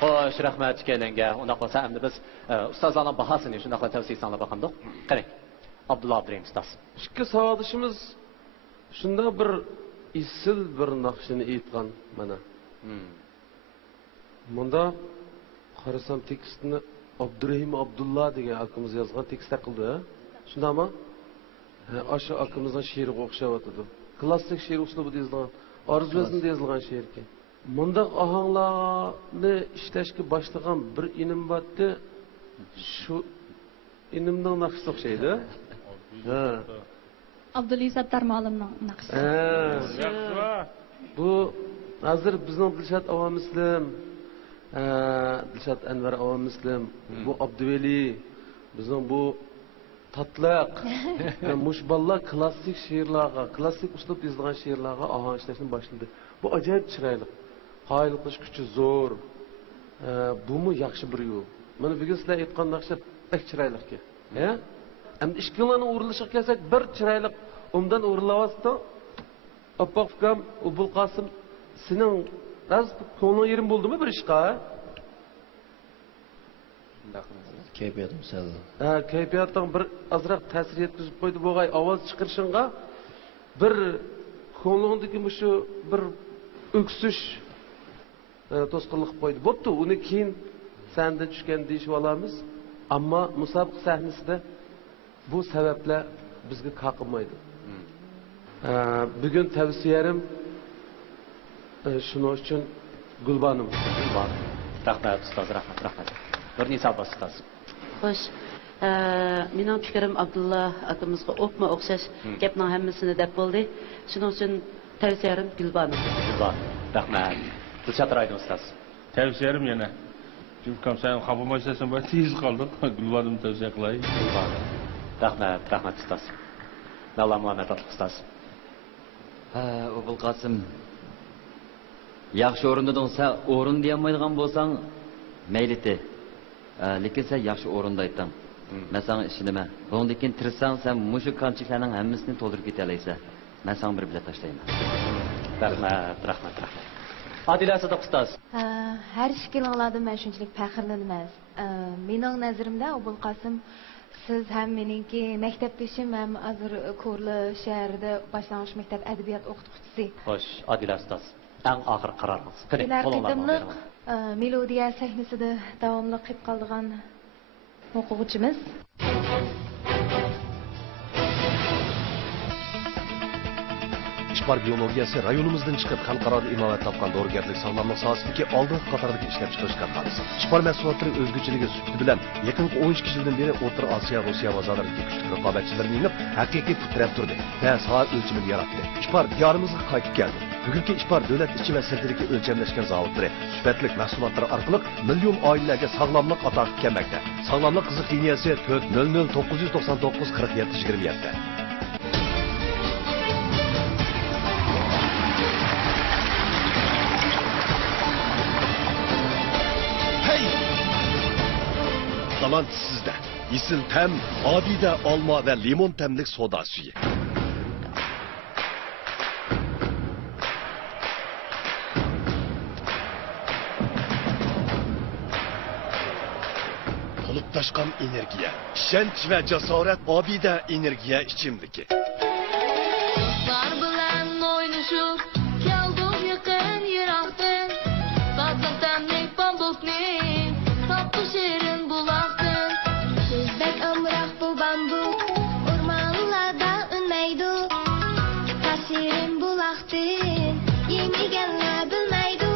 Xo'sh, rahmat kelanga. Unda qolsa endi biz ustozlarning bahosini shunday tavsiyasini bakamdik. Qarang. Abdulla Abdurahim ustoz. İki savodishimiz shunda bir isil bir naqshini aytgan mana. Bunda qarasam tekstni Abdurahim Abdulla degan akamiz yozgan tekst qildi. Shundami? O'sha akamizning she'riga o'xshayotdi. Klassik she'r uslubida yozilgan, arz vaznida yozilgan she'r ekan. Bunda ahanglarni ishlashga boshlagan bir inim bordi. Shu inimning naqshi o'xshaydi. Ha. Abdulaziz Darmolimning naqshi. Bu hozir bizning Dilshod Ava Muslim, Dilshod Anvar Ava Muslim, bu Abduveli, bizning bu tatlıq. Muş ballar klassik şiirlarga, klassik uslub yazılgan şiirlarga ahan işlashni boshladi. Bu ajoyib chiroyli. Qoyil qilish kuchi zo'r. Bu mu yaxshi bir yo'l. Mana bugun sizlar aytgan naqsha pek chiroyli ekan. Endi ishkilarni o'rilishiga kelsak, bir chiroyli undan o'rilayotsa, oppoq ukam Ubul Qosim, sening rost ko'ngling yerim bo'ldimi bir ishqa? Kayfiyatim sal. Kayfiyating bir azroq ta'sir yetkazib qo'ydi bo'g'ay ovoz chiqarishingga. Bir ko'nglingdagi shu bir öksüş to'sqinlik qo'ydi. Bo'pti, uni keyin senda tushgan deyishib olamiz. Ammo musobaqa sahnesida bu sabablar bizga qaqilmaydi. Bugun tavsiyarim shuning uchun Gulbanim. Rahmat ustoz, rahmat. Bir nisa bas ustoz. Xo'sh, mening fikrim Abdulla akamizga o'pma o'xshash gapning hammasini deb bo'ldi. Shuning uchun tavsiyarim Gulbanim. Rahmat. Dilshod Raydon ustoz. Tavsiyarim yana. Ukam sen xafamaysan, bu tez qoldik. Gulbanim tavsiya qilay. Rahmat ustoz. Nalamat ustoz. Ubul Qosim. Yaxshi o'rindading, sen o'rin deyolmaydigan bo'lsang, mayliti. Lekin sen yaxshi o'rinda aytding. Men sana ishinaman. Bundan keyin tirsang, sen mushu kamchiliklarning hammasini to'ldirib keta olaysan. Men sana bir bilet tashlayman. Rahmat. Adila Sadiq ustoz. Har ishkilinglardan men shunchalik faxrlanaman. Mening nazarimda Ubul Qosim siz ham meningki maktabdoshim ham hozir Ko'rli shahrida boshlang'ich maktab adabiyot o'qituvchisi. Xo'sh, Adila ustoz. Eng oxir qaroringiz. Qadimliq melodiya sahnesida davomli qilib qolgan o'quvchimiz. İşbar biyologiyasi rayonimizdan chiqib xalqaro imorat topgan dorigarlik sog'lomlik sohasidagi oldingi qatordagi ishlab chiqarish korxonasi. İşbar mahsulotlari o'zguchiligi sufati bilan yaqinqi 12 yildan beri O'rta Osiyo, Rossiya bozorlaridagi kuchli raqobatchilarni yengib, haqiqiy titrab turdi va soat o'lchimini yaratdi. İşbar diyorimizga qaytib keldi. Bugungi İşbar davlat ichi va sirtidagi o'lchamlashgan zavodlari sifatli mahsulotlar orqali million oilalarga sog'lomlik ato etmoqda. Sog'lomlik qiziq liniyasi 400 999 47 27. Talant sizde. Isil tem, adide alma ve limon temlik soda suyu. Tolup taşkan energiya, şenç ve cesaret abide energiya içimdeki. Var bilen oynuşup, keldim yakın yıraktın. Tatlım temlik bambuknin, tatlı şirin bulaktın. Sizbek ömrak bu bambuk, ormanlarda ünmeydu. Taşirin bulaktın, yemigenler bilmeydu.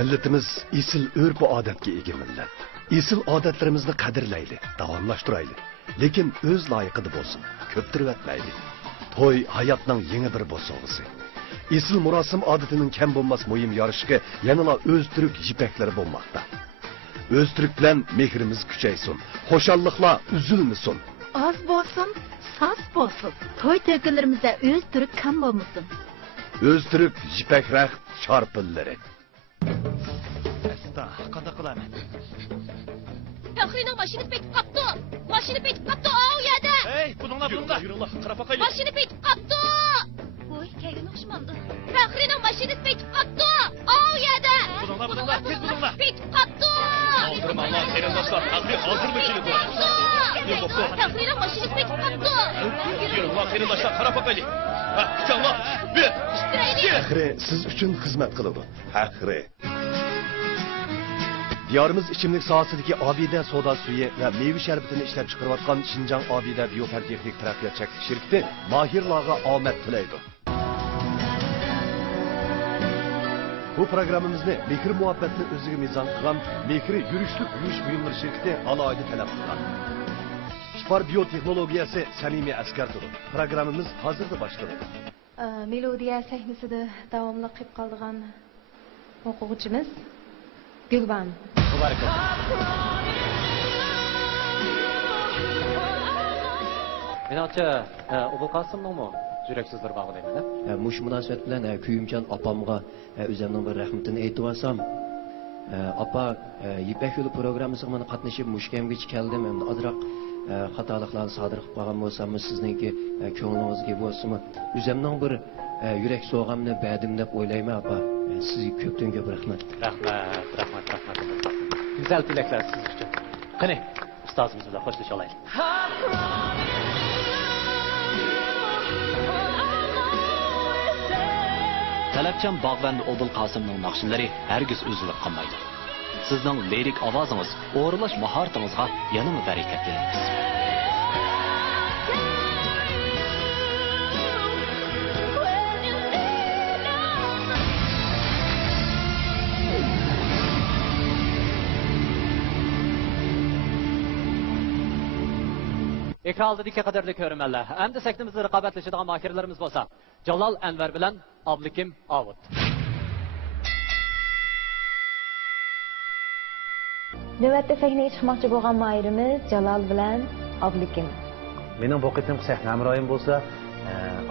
Milletimiz isil örf odatga ega millat. Isil odatlarimizni qadrlayli, davomlashtirayli. Lekin o'z loyiqida bo'lsin, ko'ptirib etmayli. To'y hayotning yangi bir bosog'isi. Isil murosim odatining kam bo'lmas muhim yorishiga yanala o'zturk yipaklari bo'lmoqda. O'zturk bilan mehrimiz kuchaysin, xushalliqlar uzilmasin. Az bo'lsin, sas bo'lsin. To'y to'kinlarimizda o'zturk kam bo'lmasin. O'zturk yipakroq sharpillari. Qanday qilaman? Faxriyning mashinasi petib qapti. Mashina petib qapti, o yerda. Ey, buninglar. Qarab boqaylik. Mashina petib qapti. Voy, kelgan o'xshamadi. Faxriyning mashinasi petib qapti, o yerda. Buninglar, tez buninglar. Petib qapti. O'ldirma Allah, qarindoshlar. Faxriy hozirmi keldi? Faxriyning mashinasi petib qapti. Allah, qarindoshlar, qarab boqaylik. Ha, inshaalloh. Bir. Faxri siz uchun xizmat qiladi. Faxri. Diyorimiz ichimlik sohasidagi Obida soda suyi va meva sharbetini ishlab chiqarayotgan Shinjang Obida biotexnik taraqqiyot shirkati mohirlarga omad tilaydi. Bu programımızda mehir muhabbetini özüge mizan kılan mehri yürüşlük yürüyüş buyumları şirketi alaydı talep kılan. Şpar biyoteknologiyası samimi askar turu. Programımız hazırda başladı. Melodiya sahnesida davomli qilib qolgan o'quvchimiz Gulban. Muborak bo'lsin. Menimcha Obul Qosimningmi yurak so'zlari bor deyman. Mush munosabat bilan kuyimchan opamga o'zimning bir rahmatini aytib olsam, opa Yipak yo'li programmasiga men qatnashib mushkamgacha keldim. Endi ozroq xatoliklarni sodir qilib qolgan bo'lsam, sizningki ko'nglingizga bo'lsin. O'zimning bir yurak so'g'amni badim deb o'ylayman, opa. Sizga ko'pdan ko'p rahmat. Rahmat. Güzel tilaklar siz uchun. Qani, ustozimiz bilan xo'shlasha olaylik. Talabchan Bog'vand Obul Qosimning naqshlari hargiz uzilib qolmaydi. Sizning lirik ovozingiz, o'g'irlash mahoratingizga yanada barakat tilaymiz. Ekran oldidagi qadrli ko'rmanlar, endi saknimizda raqobatlashadigan mahirlarimiz bo'lsa, Jalol Anvar bilan Abdukim Avut. Navbatda sahnaga chiqmoqchi bo'lgan mahirimiz Jalol bilan Abdukim. Mening bu qitimki sahna hamroyim bo'lsa,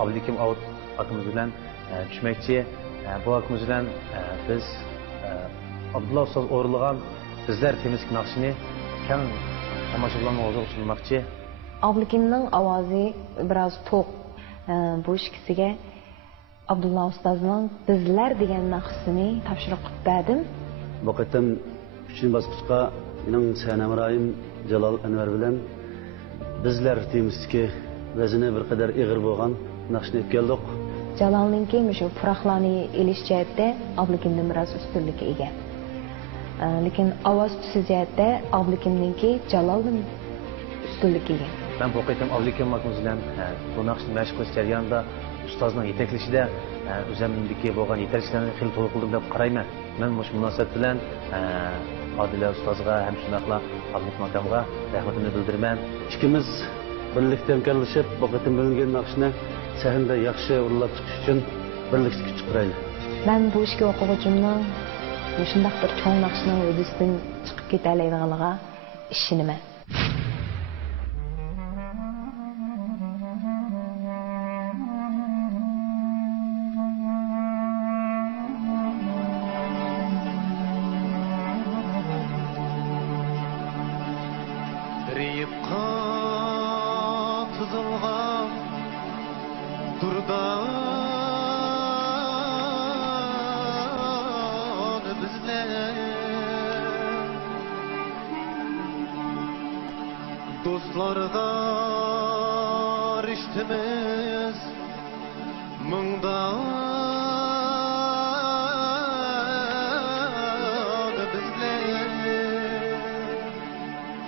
Abdukim Avut akamiz bilan tushmoqchi. Bu akamiz bilan biz Abdullah ustoz o'rlagan bizlar temizlik naqshini keng tomoshabinlarga o'zib sunmoqchi. Abdukimning ovozi biroz to'q. Bu ishkisiga Abdullah ustozning bizlar degan naqsini topshiriq qilib berdim. Bu qitim 3-bosqichga mening sahna hamroyim Jalol Anvar bilan bizlar temizlikka vazini bir qadar ig'ir bo'lgan naqshni olib keldik. Jalolninki shu furaqlarni elish jihatda Abdukimdan biroz ustunlikka ega. Lekin ovoz tusi jihatda Abdukimninki Jaloldan ustunlikka ega. Ben bu qitim Abdukim akamiz bilan bu naqshni mashq qilish jarayonida ustozning yetaklashida o'zimdagi bo'lgan yetakchilarni xil to'liq qildim deb qarayman. Men shu munosabat bilan Odila ustozga ham shundaqla Abdukim akamga rahmatimni bildiraman. Ikkimiz birlikda hamkorlashib bu qitim bo'lingan naqshni sahnada yaxshi o'rlab chiqish uchun birlikda kuch chiqaraylik. Men bu ishga o'quvchimning shundaq bir cho'ng naqshning o'zisidan chiqib keta oladiganiga ishonaman. Dostlarda rishtimiz mungdan bizler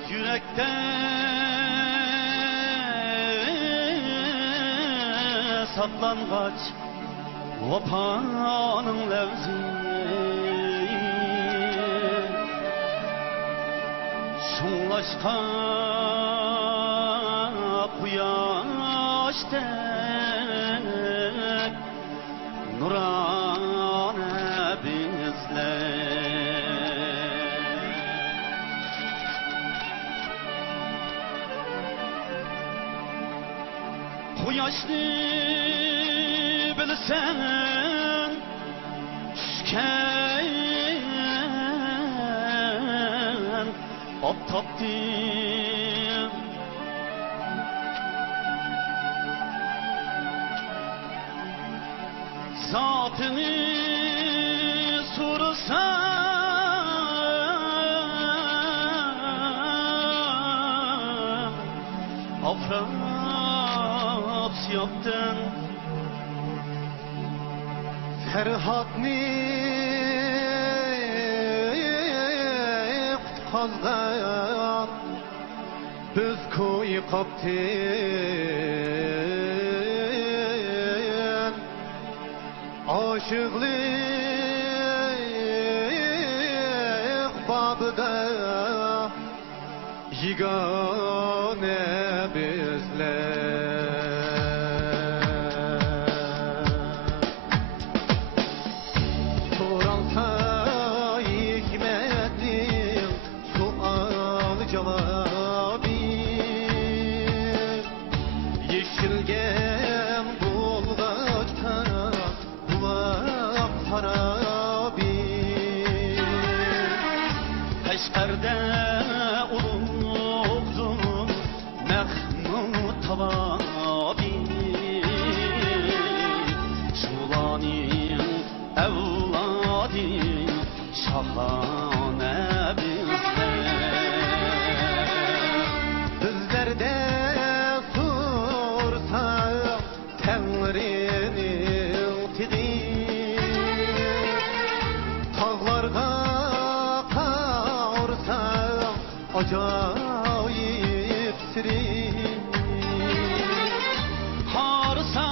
yürekte saklangaç vafanın levzi şunlaşkan quyoshday nurona bizlar quyoshni bilsan tushgan oftobdin zatını sorsam afrat yaptın Ferhat'ni qutqazdan biz ko'y qoptin aşıqlık aldıda yigane bizler soralsa hikmetli sual cevabı yeşilgen bulgaçta bulak harabi Peşkerde ulug'dum Mahmud Tavabi Şulaning evladi şahane bizlerde sorsa Tengri'nin tidi tağlarga kavursa acayip siri harsa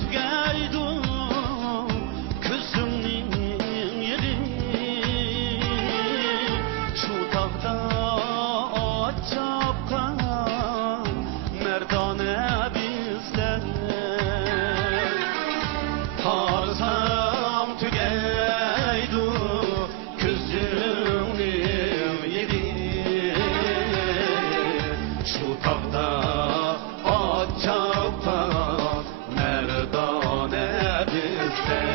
tügeydu küzümnin yeri şu dağda acapka merdane bizler harsam tügeydu küzümnin yeri şu dağda acapka merdane bizler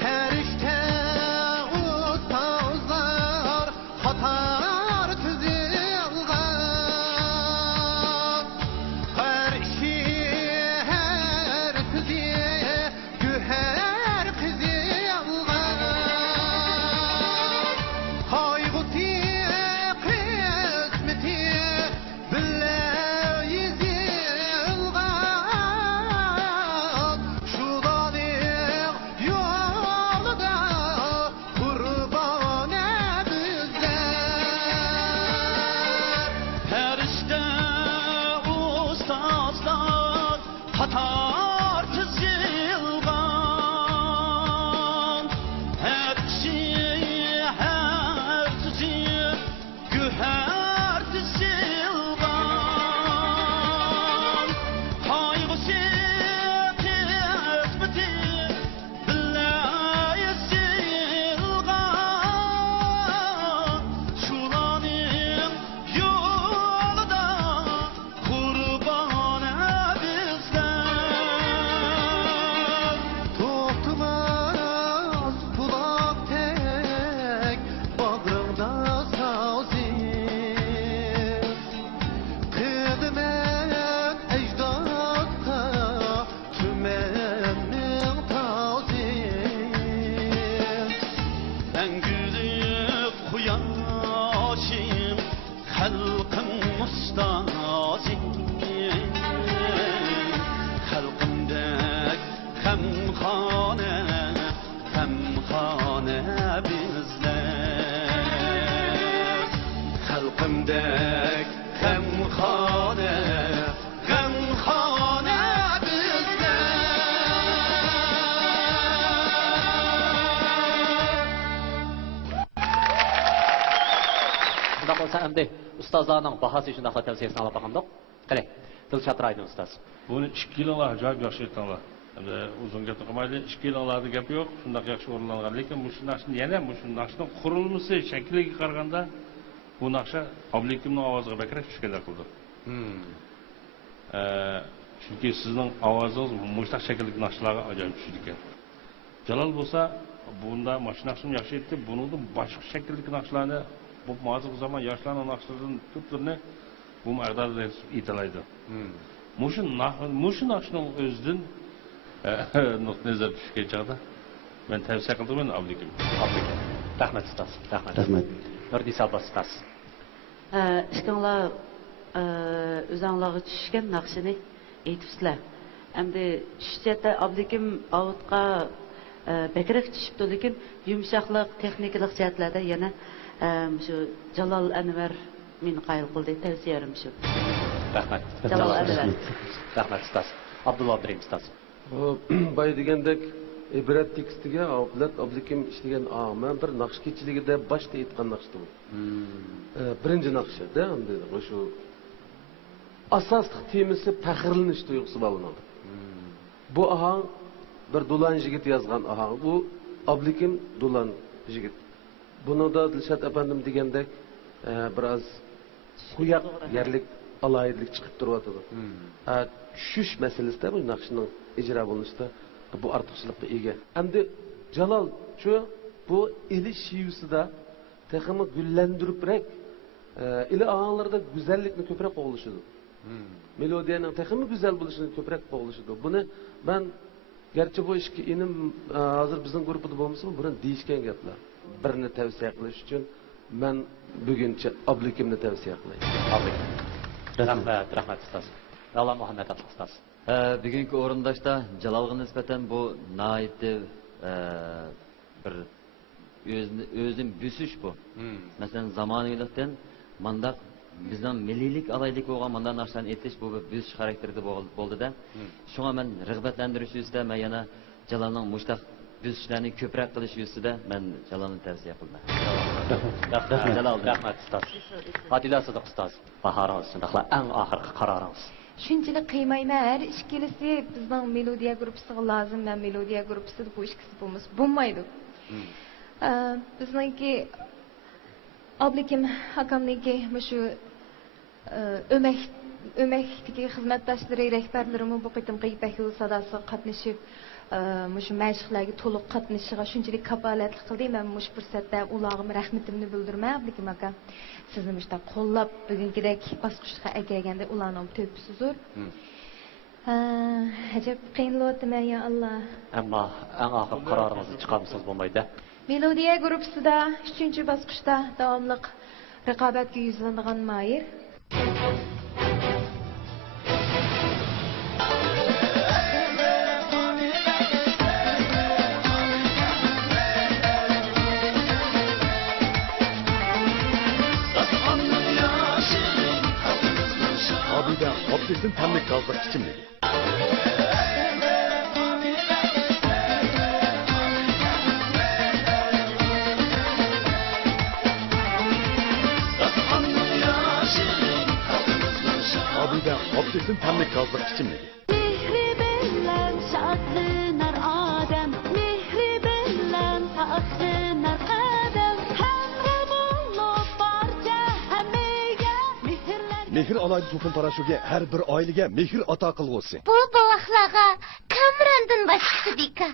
Perişte ustazlar hatar tüzülgan her işi her tüzü güher kızılgan kaygısı kısmeti bile yüzülgan şulanın yolda kurban bizler Perişte ustazlar hatar tüzülgan her kişi her tüzü güher tüzülgan kaygısı kısmeti bile yüzülgan şulanın yolda kurban bizler Toxtumaz bulaq tek bağrımda sazir Qıdmet ecdadda tümennin tazir Ben gülüp kuyaşım halkım mustazi Halkımdek hemkhane bizler Halkımdek hemkhane Shundoq bo'lsa, endi ustozlarning bahosi shundoq tavsiyasini olib boqamdiq. Qani, Dilshod Raydin ustoz. Buni 2 yillar ajoyib yaxshi aytdinglar. Endi uzun gap qilmaydi. 2 yillarda gap yo'q. Shundoq yaxshi o'rinlangan. Lekin bu naqshni yana bu naqshning qurilmasi shakliga qaraganda bu naqsha Ablikimning ovoziga bakrak tushganlar qildi. Chunki sizning ovozingiz mushtaq shakldagi naqshlarga ajoyib tushdi ekan. Jalol bo'lsa, bunda mashinasini yaxshi aytdi. Buningda boshqa shakldagi naqshlarni bu hozirgi zamon yoshlarning naqshlaridan ko'plarini bu maqsadda aytilaydi. Mushu naqshning o'zidan nuqta nazar tushgan chog'da men tavsiya qildim Abdukim. Rahmat ustoz. Rahmat. Nurdi Salbas ustoz. İşkanlar özanlığı düşkən naqşını aytıpsızlar. Endi tushsada Abdukim Avutqa bekrak tushibdi, lekin yumshoqlik, texnikalik jihatlarda yana shu Jalol Anvar meni qayil qildi, tavsiyarim shu. Rahmat. Jalol Anvar. Rahmat ustoz. Abdulla Abdurim ustoz. Boy degandek ibrat tekstiga Abdukim ishlagan men bir naqsh kechiligida boshda aytgan naqshdi bu. Birinchi naqshda endi shu asosli temasi faxrlanish tuyg'usi bor buning. Bu ahang bir Dulan yigit yozgan ahang. Bu Abdukim Dulan yigit. Bunida Dilshod apandim degandek biroz quyoq yerlik alayidlik chiqib turyapti. Tushish masalasida bu naqshning ijro bo'linishida bu ortiqchilikqa ega. Endi Jalol shu bu eli shivsida texmi gullantiribrak ili ahanglarda go'zallikni ko'proq qo'llashadi. Melodiyaning texmi go'zal bo'lishini ko'proq qo'llashadi. Buni men garchi bu ishga inim hozir bizning guruhda bo'lmasa, buni deyishgan gaplar. Birini tavsiya qilish uchun men buguncha Abdukimni tavsiya qilaman. Abdukim. Rahmat ustoz. Allah Muhammed ustoz. Bugungi o'rindoshda Jalolga nisbatan bu naiti bir o'zini büsüş bu. Masalan zamoniylikdan mandaq bizning milliylik alaylik bo'lgan mandan narsalarni aytish bu bir büsüş xarakterida bo'ldi-da. Shunga men rag'batlantirish yuzida men yana Jalolning mushtaq büsüşlarni ko'proq qilish yuzida men Jalolni tavsiya qilaman. Jalol, rahmat ustoz. Adila Sodiq ustoz. Bahoringiz shundaqla eng oxirgi qaroringiz. Shunchalik qiymayman, har ikkilisi bizning melodiya gruppasiga lozim, men melodiya gruppasida bu ikkisi bo'lmaydi. Bizningki Abdukim akamniki shu öməkdagi xizmətdaşları, rəhbərlərimi bu qitimqi İpək Yolu sadası qatnışıb shu mashqlarga to'liq qatnashishiga shunchalik kafolatlik qildi. Men mush fursatda ularga rahmatimni bildirman. Abdukim aka, sizni mushta qo'llab bugungidek bosqichga egaganda ularning to'pisi zo'r. Ajab qiynalotdi ya Allah. Ammo eng oxirgi qaroringizni chiqarsangiz bo'lmaydi. Melodiya gruppasida 3-bosqichda davomli raqobatga yuzlangan Mayir. Abida Abdüs'ün temlik gazlık içimligi. Abida Abdüs'ün temlik gazlık içimligi. Mehir alaydı to'pin parashuga har bir oilaga mehr ato qilg'usi. Bu bovoqlarga Kamrandan boshqasi beka.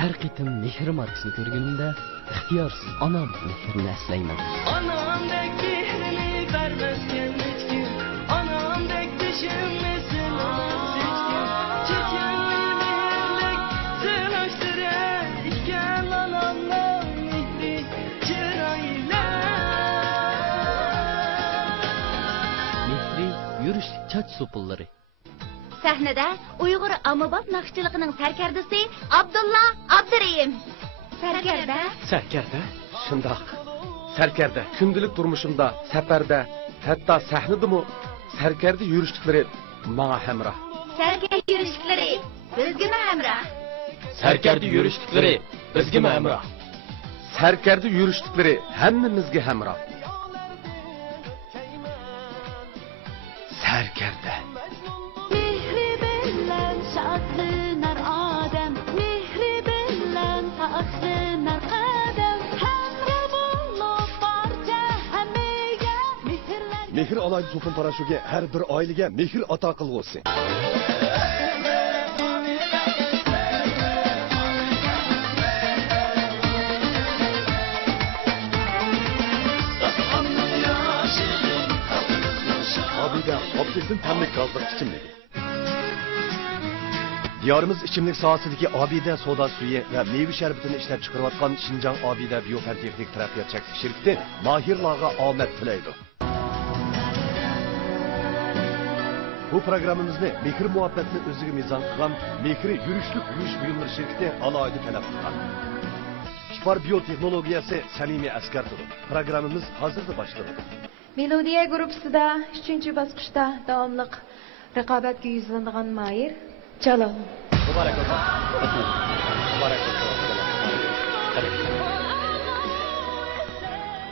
Her qitim mehr markasini ko'rganimda ixtiyorsiz onam mehrini eslayman. Anamdek mehrini vermezken hiç kim, anamdek düşünmesin hiç kim. Çekenli mehirlik sığlaştırır, iken anamla mehri çırayla. Mehri yürüşlük çaç sopulları. Sahnada Uyg'ur Amobab naqshchiligining sarkardasi Abdulla Abdurim. Sarkarda? Sarkarda? Shundoq. Sarkarda kundilik turmushimda, safarda, hatto sahnadimi sarkarda yurishliklari menga hamroh. Sarkarda yurishliklari bizga hamroh. Sarkarda yurishliklari bizga hamroh. Sarkarda yurishliklari hammamizga hamroh. Sarkarda Şadlınar Adem, mehri bilen faxrınar Kadem. Hem bulup barca hemige mehirler mehr alaydi to'pin parashuga har bir oilaga mehr ato qilg'usi. Abida optiksin tamlik gazlık ichimligi. Diyorimiz ichimlik sohasidagi Abida soda suyi va meva sharbatini ishlab chiqarayotgan Xinjiang Abida Biofan Texnik taraqqiyot cheksiz shirkati mahirlarga omad tilaydi. Bu programmamizni mehr muhabbatni o'ziga mezon qilgan Mehri yurishlik yuvish buyumlari shirkati alohida talab qilgan. Shifar biotexnologiyasi samimiy askar turi. Programmamiz hozirda boshlanadi. Melodiya guruhida 3-bosqichda davomliq raqobatga yuzlanadigan Mahir Jalol. Muborak bo'lsin. Muborak bo'lsin.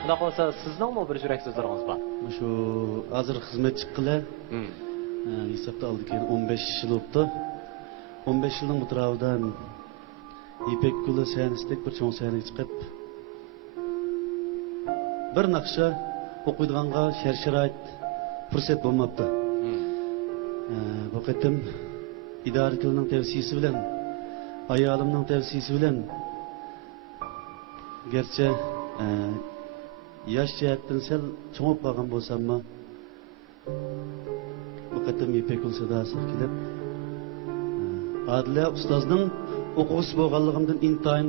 Bunaqa bo'lsa, sizningmi bir yurak so'zlaringiz bor? Shu hozir xizmat chiqqila. Hisobda oldik 15 yil o'tdi. 15 yilning mutrovidan İpek Gülü sahnesindek bir çoğun sahneye çıkıp bir naqsha o'qiydiganға shart-sharoit fursat bo'lmabdi. Bu qatim idorachilarning tavsiyasi bilan, ayolimning tavsiyasi bilan garchi yosh jihatdan sal cho'ngib qolgan bo'lsam-mu, bu qatim İpek Gül sadosiga kelib Adila ustozning o'quvchisi bo'lganligimdan intayin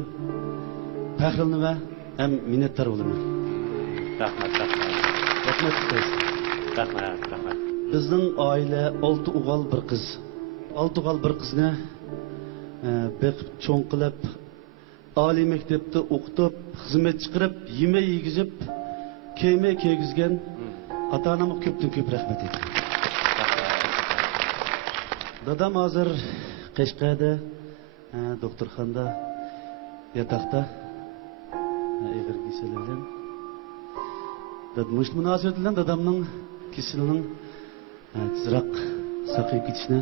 faxrlanib va ham minnatdor bo'laman. Rahmat. Bizning oila 6 o'g'il bir qiz. 6 o'g'il bir qizni beqib cho'ng qilib, oliy maktabda o'qitib, xizmat chiqarib, yema yegizib, kiyme kiygizgan ota-onamga ko'pdan ko'p rahmat aytaman. Dadam hozir Qashqarda doktorxonada yataqda ig'ir kasali bilan mush munosabat bilan dadamning kasalining tezroq saqayib ketishini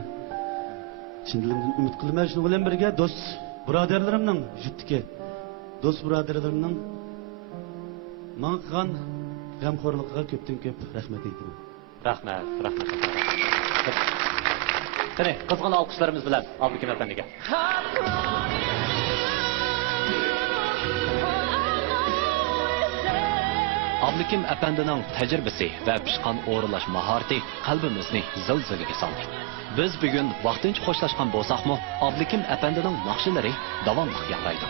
chin dilimdan umid qilaman. Shuning bilan birga do'st birodarlarimning jutdiki do'st birodarlarimning menga qilgan g'amxo'rligiga ko'pdan ko'p rahmat aytaman. Rahmat. Qani, qizg'in olqishlarimiz bilan Abdukim afandiga. Abdukim afandining tajribasi va pishqon o'rinlash mahorati qalbimizni zilzilaga soldi. Biz bugun vaqtincha xo'shlashgan bo'lsaqmi, Abdukim afandining naqshlari davomli yangraydi.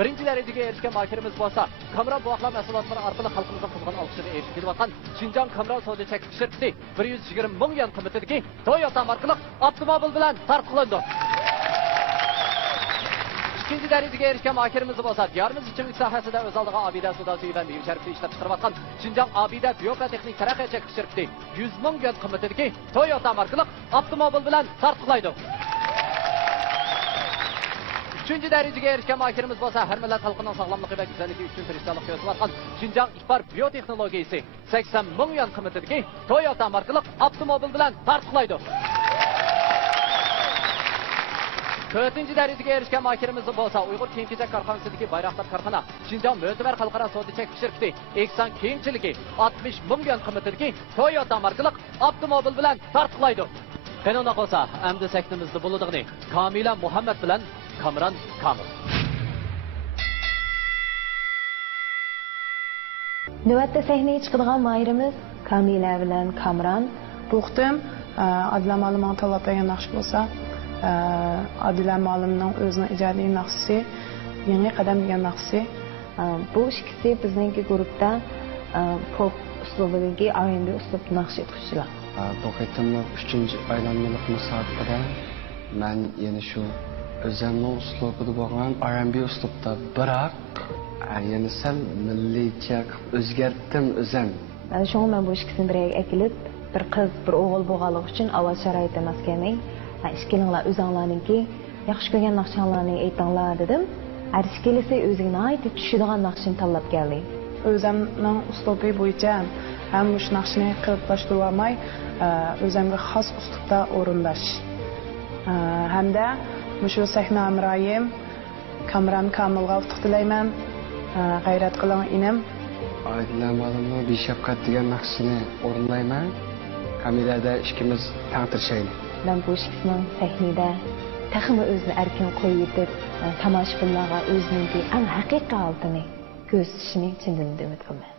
Birinchi darajaga erishgan mahirimiz bo'lsa, Kamron buvoqlar mahsulotlari orqali xalqimizning qizg'in olqishiga erishib kelayotgan Xinjiang Kamron savdo cheksiz shirkati 120 ming yuan qiymatidagi Toyota markali avtomobil bilan tarqalandi. İkinci darajaga erishgan mahirimiz bo'lsa, diyorimiz ichimlik sohasida o'z oldiga Abida soda suyi va meva sharbatini ishlab chiqarayotgan Xinjiang Abida Biofan Texnik taraqqiyot cheksiz shirkati 100 ming yuan qiymatidagi Toyota markali avtomobil bilan tarqalaydi. Üçüncü darajaga erishgan mahirimiz bo'lsa, har millat xalqining sog'lomligi va go'zalligi uchun tirishchilik qilayotgan Xinjiang Ixbar biotexnologiyasi 80 ming yuan qiymatidagi Toyota markali avtomobil bilan tarqalaydi. To'rtinchi darajaga erishgan mahirimiz bo'lsa, Uyg'ur kiyim-kechak korxonasidagi Bayroqtar korxona Xinjiang mo'tabar xalqaro savdo cheksiz shirkati Eksan kiyimchiligi 60 ming yuan qiymatidagi Toyota markali avtomobil bilan tarqalaydi. Qanona qolsa, amdi saktimizda bo'ladigan Kamila Muhammad bilan Kamron Kamil. Navbatda sahnaga chiqadigan mahirimiz Kamila bilan Kamron. Bu qitim Adila Ma'lumning tanlab bergan naqsh bo'lsa, Adila Ma'lumning o'zining ijodiy naqshi, yangi qadam degan naqshi. Bu ikkisi bizningki guruhda pop uslubidagi R&B uslub naqsh etuvchilar. Bu qitimning 3-aylanmalik musobaqada men yana shu o'zimning uslubida bo'lgan R&B uslubda biroq yana sal milliycha o'zgartdim o'zim. Shunga men bu ikkisini birga akilib, bir qiz, bir o'g'il bo'lganligi uchun avval sharoit emas kelmay, ishkilinglar o'zinglarningki yaxshi ko'rgan naqshlarni aytinglar dedim. Ishkilisi o'zingni aytib tushadigan naqshni tanlab keldi. O'zimning uslubi bo'yicha ham shu naqshni qilib tashlab olmay, o'zimga xos uslubda o'rinlash. Hamda mushu sahna amroyim Kamran Kamilga utuq tilayman. G'ayrat qiling inim. Adila malımın bir şefkat degan naqshini o'rinlayman. Kamilada ikkimiz tang tirishaylik. Ben bu ikisining sahnada taxmi o'zini erkin qo'yib yetib, tomoshabinlarga o'zining eng haqiqiy oltini ko'rsatishini chindan umid qilaman.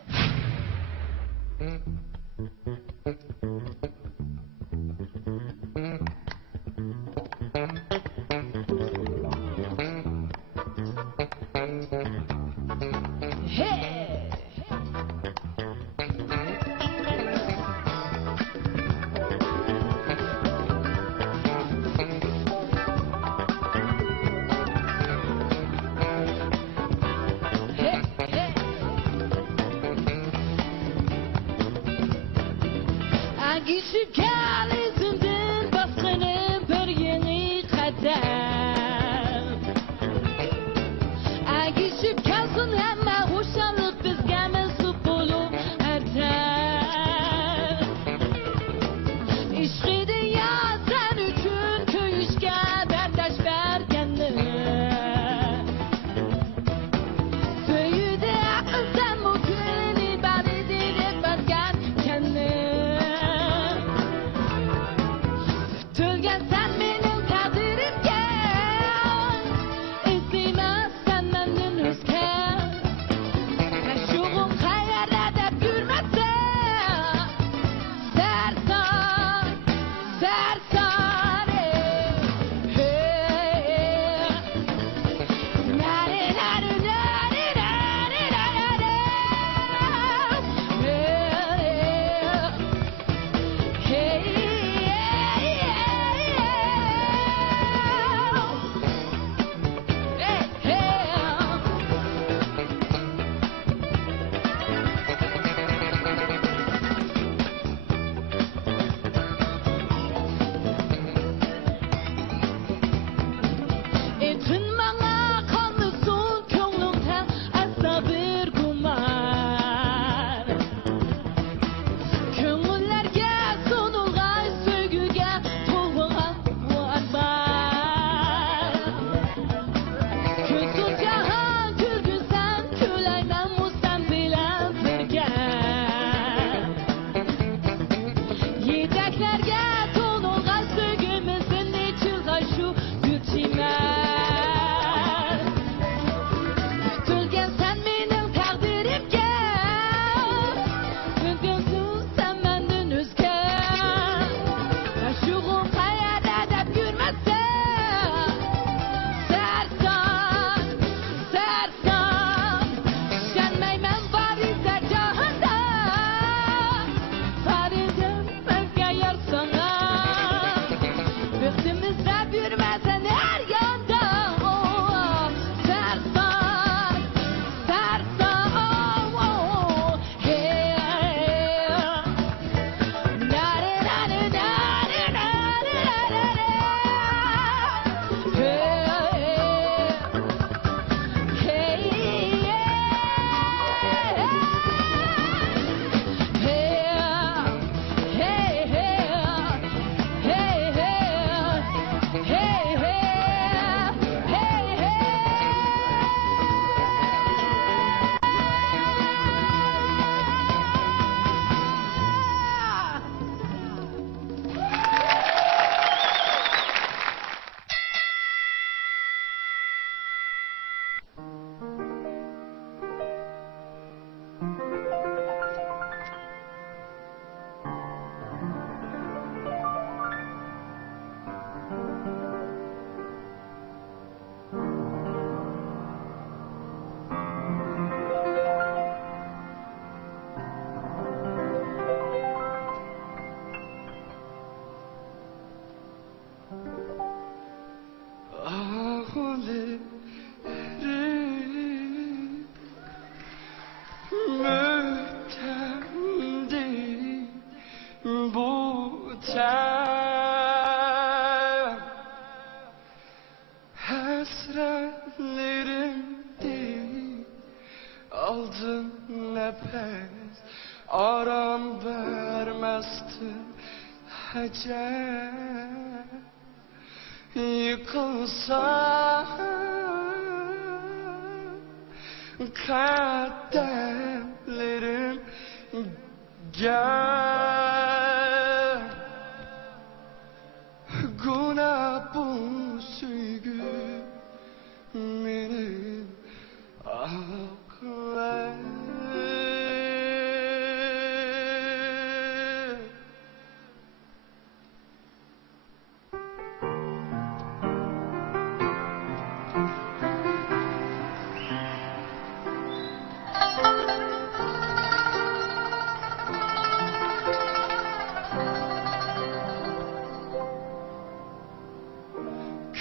yıkılsa kademlerim gel Guna bu süygü benim aklım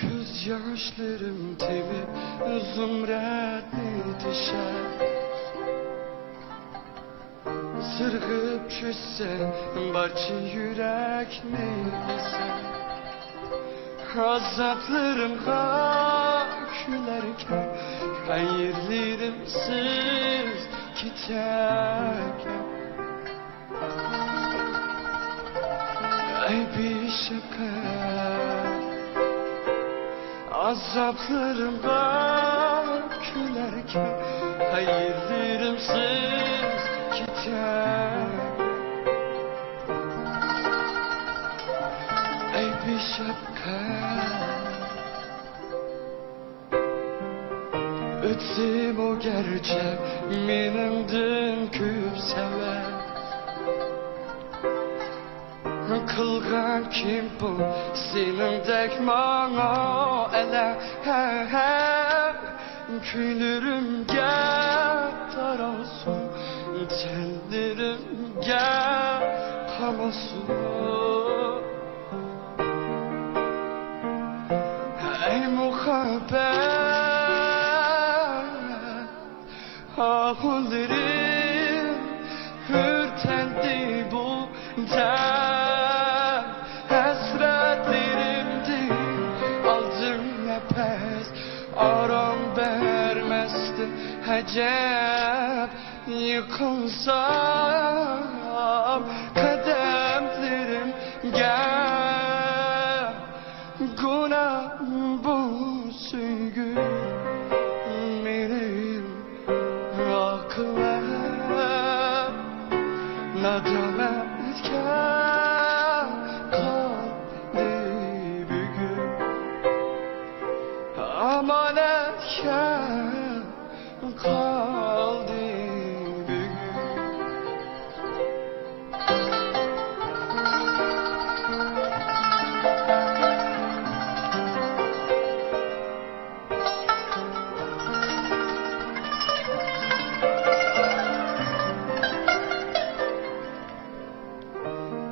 Göz yaşlarım temi zümrütli düşer Sırgıp düşse barçı yürek neyse Azaplarımga gülerken hayırlarımsız giderken Ey bir şefkat Azaplarımga gülerken hayırlarımsız gider Ey bir şefkat Ötsem o gerçek menimdin köp sever Kılgan kim bu senindek bana ele Külürümge tarasın tenlerimge kamasın Ey muhabbet ahullerim hürtendi bu der Hasretlerimdi aldım nefes aram vermezdi hecep Yıkılsam kademlerim gel Günah bu süygü benim aklım Nadametkar kaldı bugün Amanetkar kaldı bugün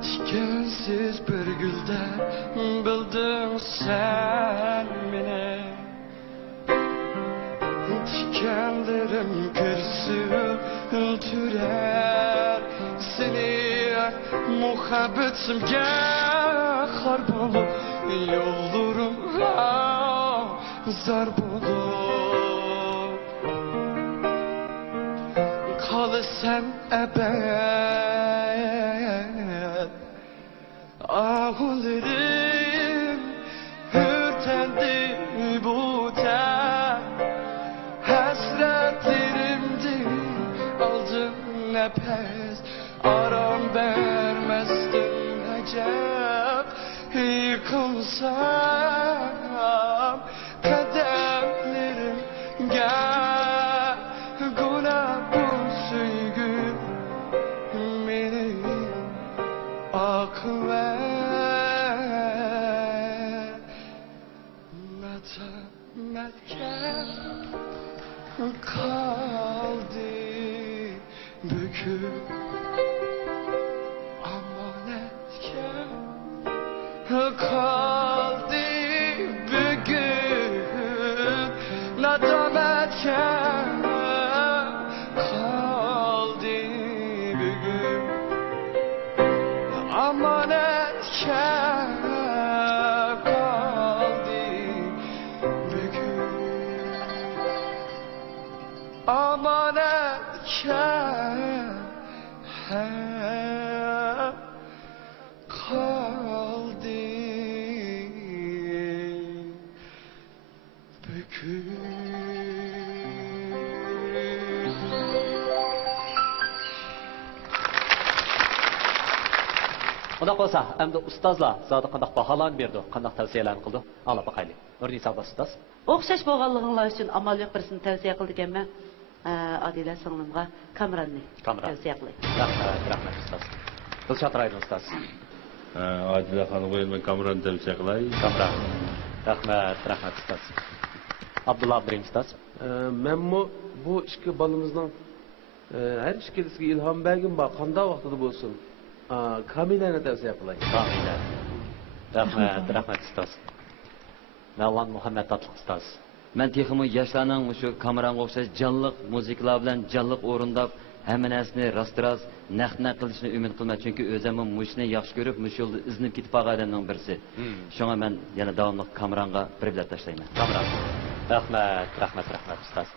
Tikensiz bir gülde bildin sen beni Tikenlerim kürsün türer Seni muhabbetimge harp olup Yollarımga zarp olup Kalısen ebed Ahullerim hürtendi bu ter Hasretlerimdi aldım nefes Aram vermezdin acep Yıkılsam kademlerim gel Günah bu süygü benim aklım Nadametkar kaldı bugün Amanetkar kaldı bugün Nadametkar kaldı bugün Amanetkar kaldı bugün Amanetkar kaldı Unda bo'lsa, endi ustozlar zodi qanday baholan berdi, qanday tavsiyalar qildi? Ala baqaylik. O'rni savdo ustoz. O'xshash bo'lganliginglar uchun amal yo'q birisini tavsiya qildi ekanman. Adila singlimga Kamranni tavsiya qilayman. Rahmat ustoz. Dilshod Raydon ustoz. Adila xonimga men Kamran tavsiya qilay. Kamran. Rahmat ustoz. Abdulla Abdurim ustoz. Men bu ikki bolamizning her ikkalisiga ilhom bergin bor, qanday vaqtida bo'lsin. Kamilani tavsiya qilay. Kamila. Rahmat ustoz. Mavlon Muhammad Tatliq ustoz. Men texmi yoshlarning shu Kamranga o'xshash jonliq musiqalar bilan jonliq o'rindab hamma narsani rost-rost naq qilishni umid qilman, chunki o'zim mushni yaxshi ko'rib, mush yo'lda iznib ketib qolgan odamning birisi. Shunga men yana davomli Kamranga bir bilet tashlayman. Kamran. Rahmat ustoz.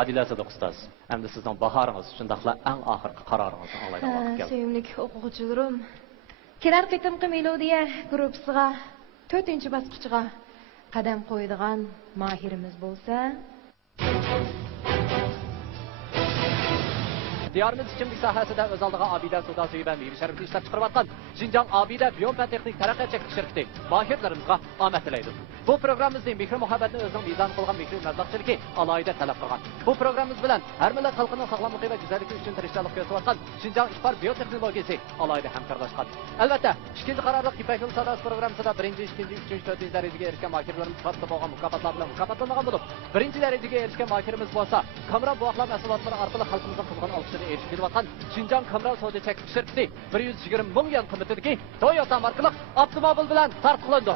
Adila Sadiq ustoz. Endi sizning bahoringiz, shundaqla eng oxirgi qaroringizni anglaydigan vaqt keldi. Sevimli o'quvchilarim, kelar qitimqi melodiya gruppasiga 4-bosqichga qadam qo'yadigan mahirimiz bo'lsa, Diyarımız ichimlik sohasida o'z oldiga Abida savdo suvi va meva sharbatini ishlab chiqarayotgan Xinjiang Abida Biompan texnik taraqqiyot shirkati mohirlarimizga omad tilaydi. Bu programmamizning mehr muhabbatni o'zining mezon qilgan mehr mazlaqchiligi alohida talab qilgan. Bu programmamiz bilan har millat xalqining sog'lomligi va go'zalligi uchun tirishchilik ko'rsatayotgan Xinjiang Ishbar biotexnologiyasi alohida hamkorlashgan. Albatta, ikkinchi qarorliq Ipak yo'li savdosi programmasida 1, 2, 3, 4 darajaga erishgan mohirlarimiz sifatida bo'lgan mukofotlar bilan mukofotlangan bo'lib, 1-darajaga erishgan mohirimiz bo'lsa, Kamran buaqlar mahsulotlari orqali xalqimizning qizg'in olqishiga erishib kelayotgan Xinjiang Kamran savdo cheklanish shirkati 120 ming yuan qiymatidagi Toyota markali avtomobil bilan tarqalandi.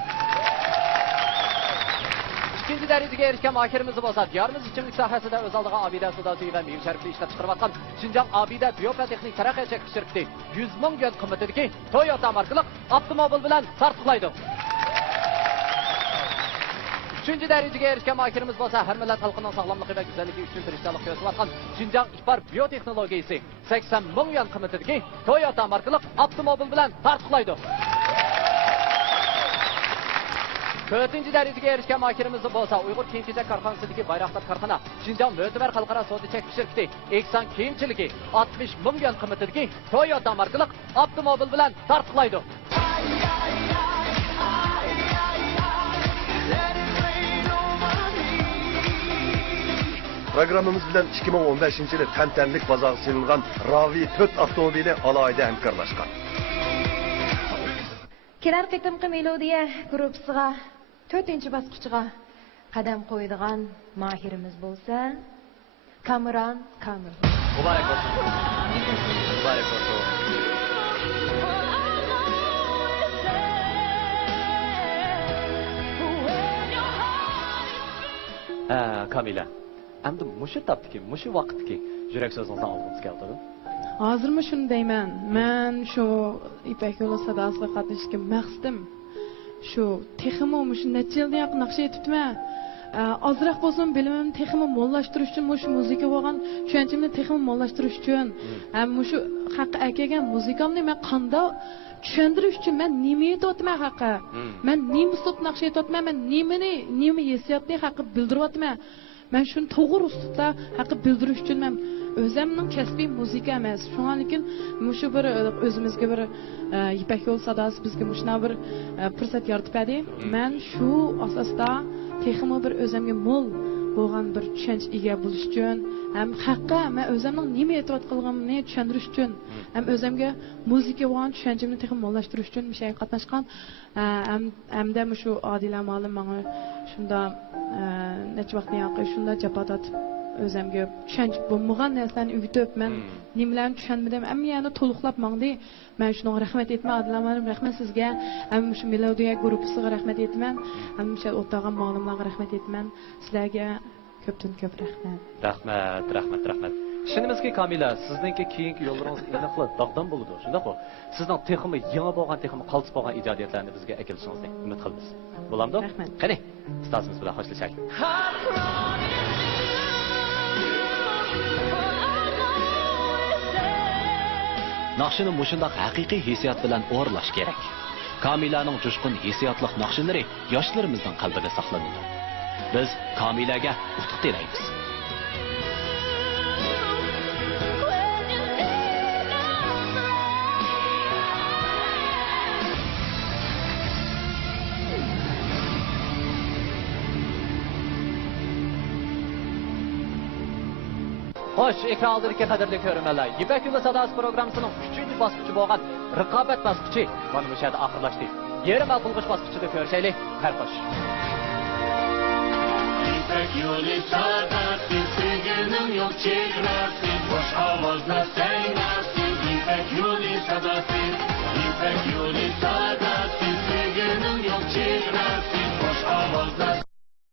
İkinci darajaga erishgan mohirimiz bo'lsa, diyarimiz ichimlik sohasida o'z oldiga Abida savdo suvi va meva sharbatini ishlab chiqarayotgan Xinjiang Abida Biompan texnik taraqqiyot shirkati 100 ming yuan qiymatidagi Toyota markali avtomobil bilan tarqalaydi. 3-darajaga erishgan mohirimiz bo'lsa, har millat xalqining sog'lomligi va go'zalligi uchun tirishchilik ko'rsatayotgan Xinjiang Ishbar biotexnologiyasi 80 ming yuan qiymatidagi Toyota markali avtomobil bilan tarqalaydi. 4-darajaga erishgan mohirimiz bo'lsa, Uyg'ur kiyim-kechak korxonasidagi Bayroqtar korxona Xinjiang Mo'tabar xalqaro savdo cheklanish shirkati Eksan kiyimchiligi 60 ming yuan qiymatidagi Toyota markali avtomobil bilan tarqalaydi. Programmamız bilan 2015-yili tantanlik bozorga selingan Ravi 4 avtomobili alohida hamkorlashgan. kelar qitimqi melodiya gruppasiga 4-bosqichga qadam qo'yadigan mahirimiz bo'lsa, Kamran. Muborak bo'lsin. Muborak bo'lsin. Kamila. Endi mushu topdiki, mushu vaqtdiki, yurak so'zini olg'imiz keldi. Hozirmi shuni deyman. Men shu Ipak yo'li sadosiga qatnashishga maqsadim shu texmo shu necha yildan naqsh etibman. Ozroq bo'lsin bilimimni texmo mollashtirish uchun, shu muzika bo'lgan tushunchimni texmo mollashtirish uchun, shu haqqa akaga muzikamni men qanday tushuntirish uchun men nima aytyapman haqqa. Men nima ustut naqsh aytyapman, men nima hissiyotni haqqa bildiryapman. Men shuni to'g'ri ustida haqqa bildirish uchun men o'zimning kasbiy muzika emas. Shunga lekin shu bir o'zimizga bir Ipak yo'li sadosi bizga shuna bir fursat yaratib berdi. Men shu asosda texmo bir o'zimga mo'l bo'lgan bir tushunch ega bo'lish uchun, ham haqqa men o'zimning nima aytayotganligimni tushuntirish uchun, ham o'zimga muzika bo'lgan tushunchimni texmo mo'llashtirish uchun mishay qatnashgan. Hamda shu Adila ma'lum menga shunda necha vaqtdan yoqqa shunda japotat o'zimga tushunch bo'lmagan narsani o'rgatib, men nimalarni tushunmadim, ammo yana to'liqlab mangdi. Men shunga rahmat aytman, Adila ma'lum rahmat sizga, ham shu melodiya gruppasiga rahmat aytman, ham shu o'tgan ma'lumlarga rahmat aytman. Sizlarga ko'pdan ko'p rahmat. Rahmat. Tushunimizki Kamila, sizningki keyingi yo'llaringiz aniqla dog'dan bo'ladi. Shundaqmi? Sizning texmi yangi bo'lgan, texmi qaltis bo'lgan ijodiyatlarni bizga akilishingizni umid qilamiz. Bo'lamdi? Rahmat. Qani, ustozimiz bilan xo'shlashaylik. Naqshini mushundaq haqiqiy hissiyot bilan o'rlash kerak. Kamilaning jushqun hissiyotliq naqshinlari yoshlarimizning qalbida saqlanadi. Biz Kamilaga utuq tilaymiz. Xo'sh, ekran oldidagi qadrli ko'ruvchilar, Ipak yo'li sadosi programmasining 3-chi bosqichi bo'lgan raqobat bosqichi mana bu yerda oxirlashdi. Yarim final bosqichida ko'rishaylik. Har xo'sh. İpek yolu sadası, sevginin yok çevresi, boş avazla sen nasıl? İpek yolu sadası, İpek yolu sadası.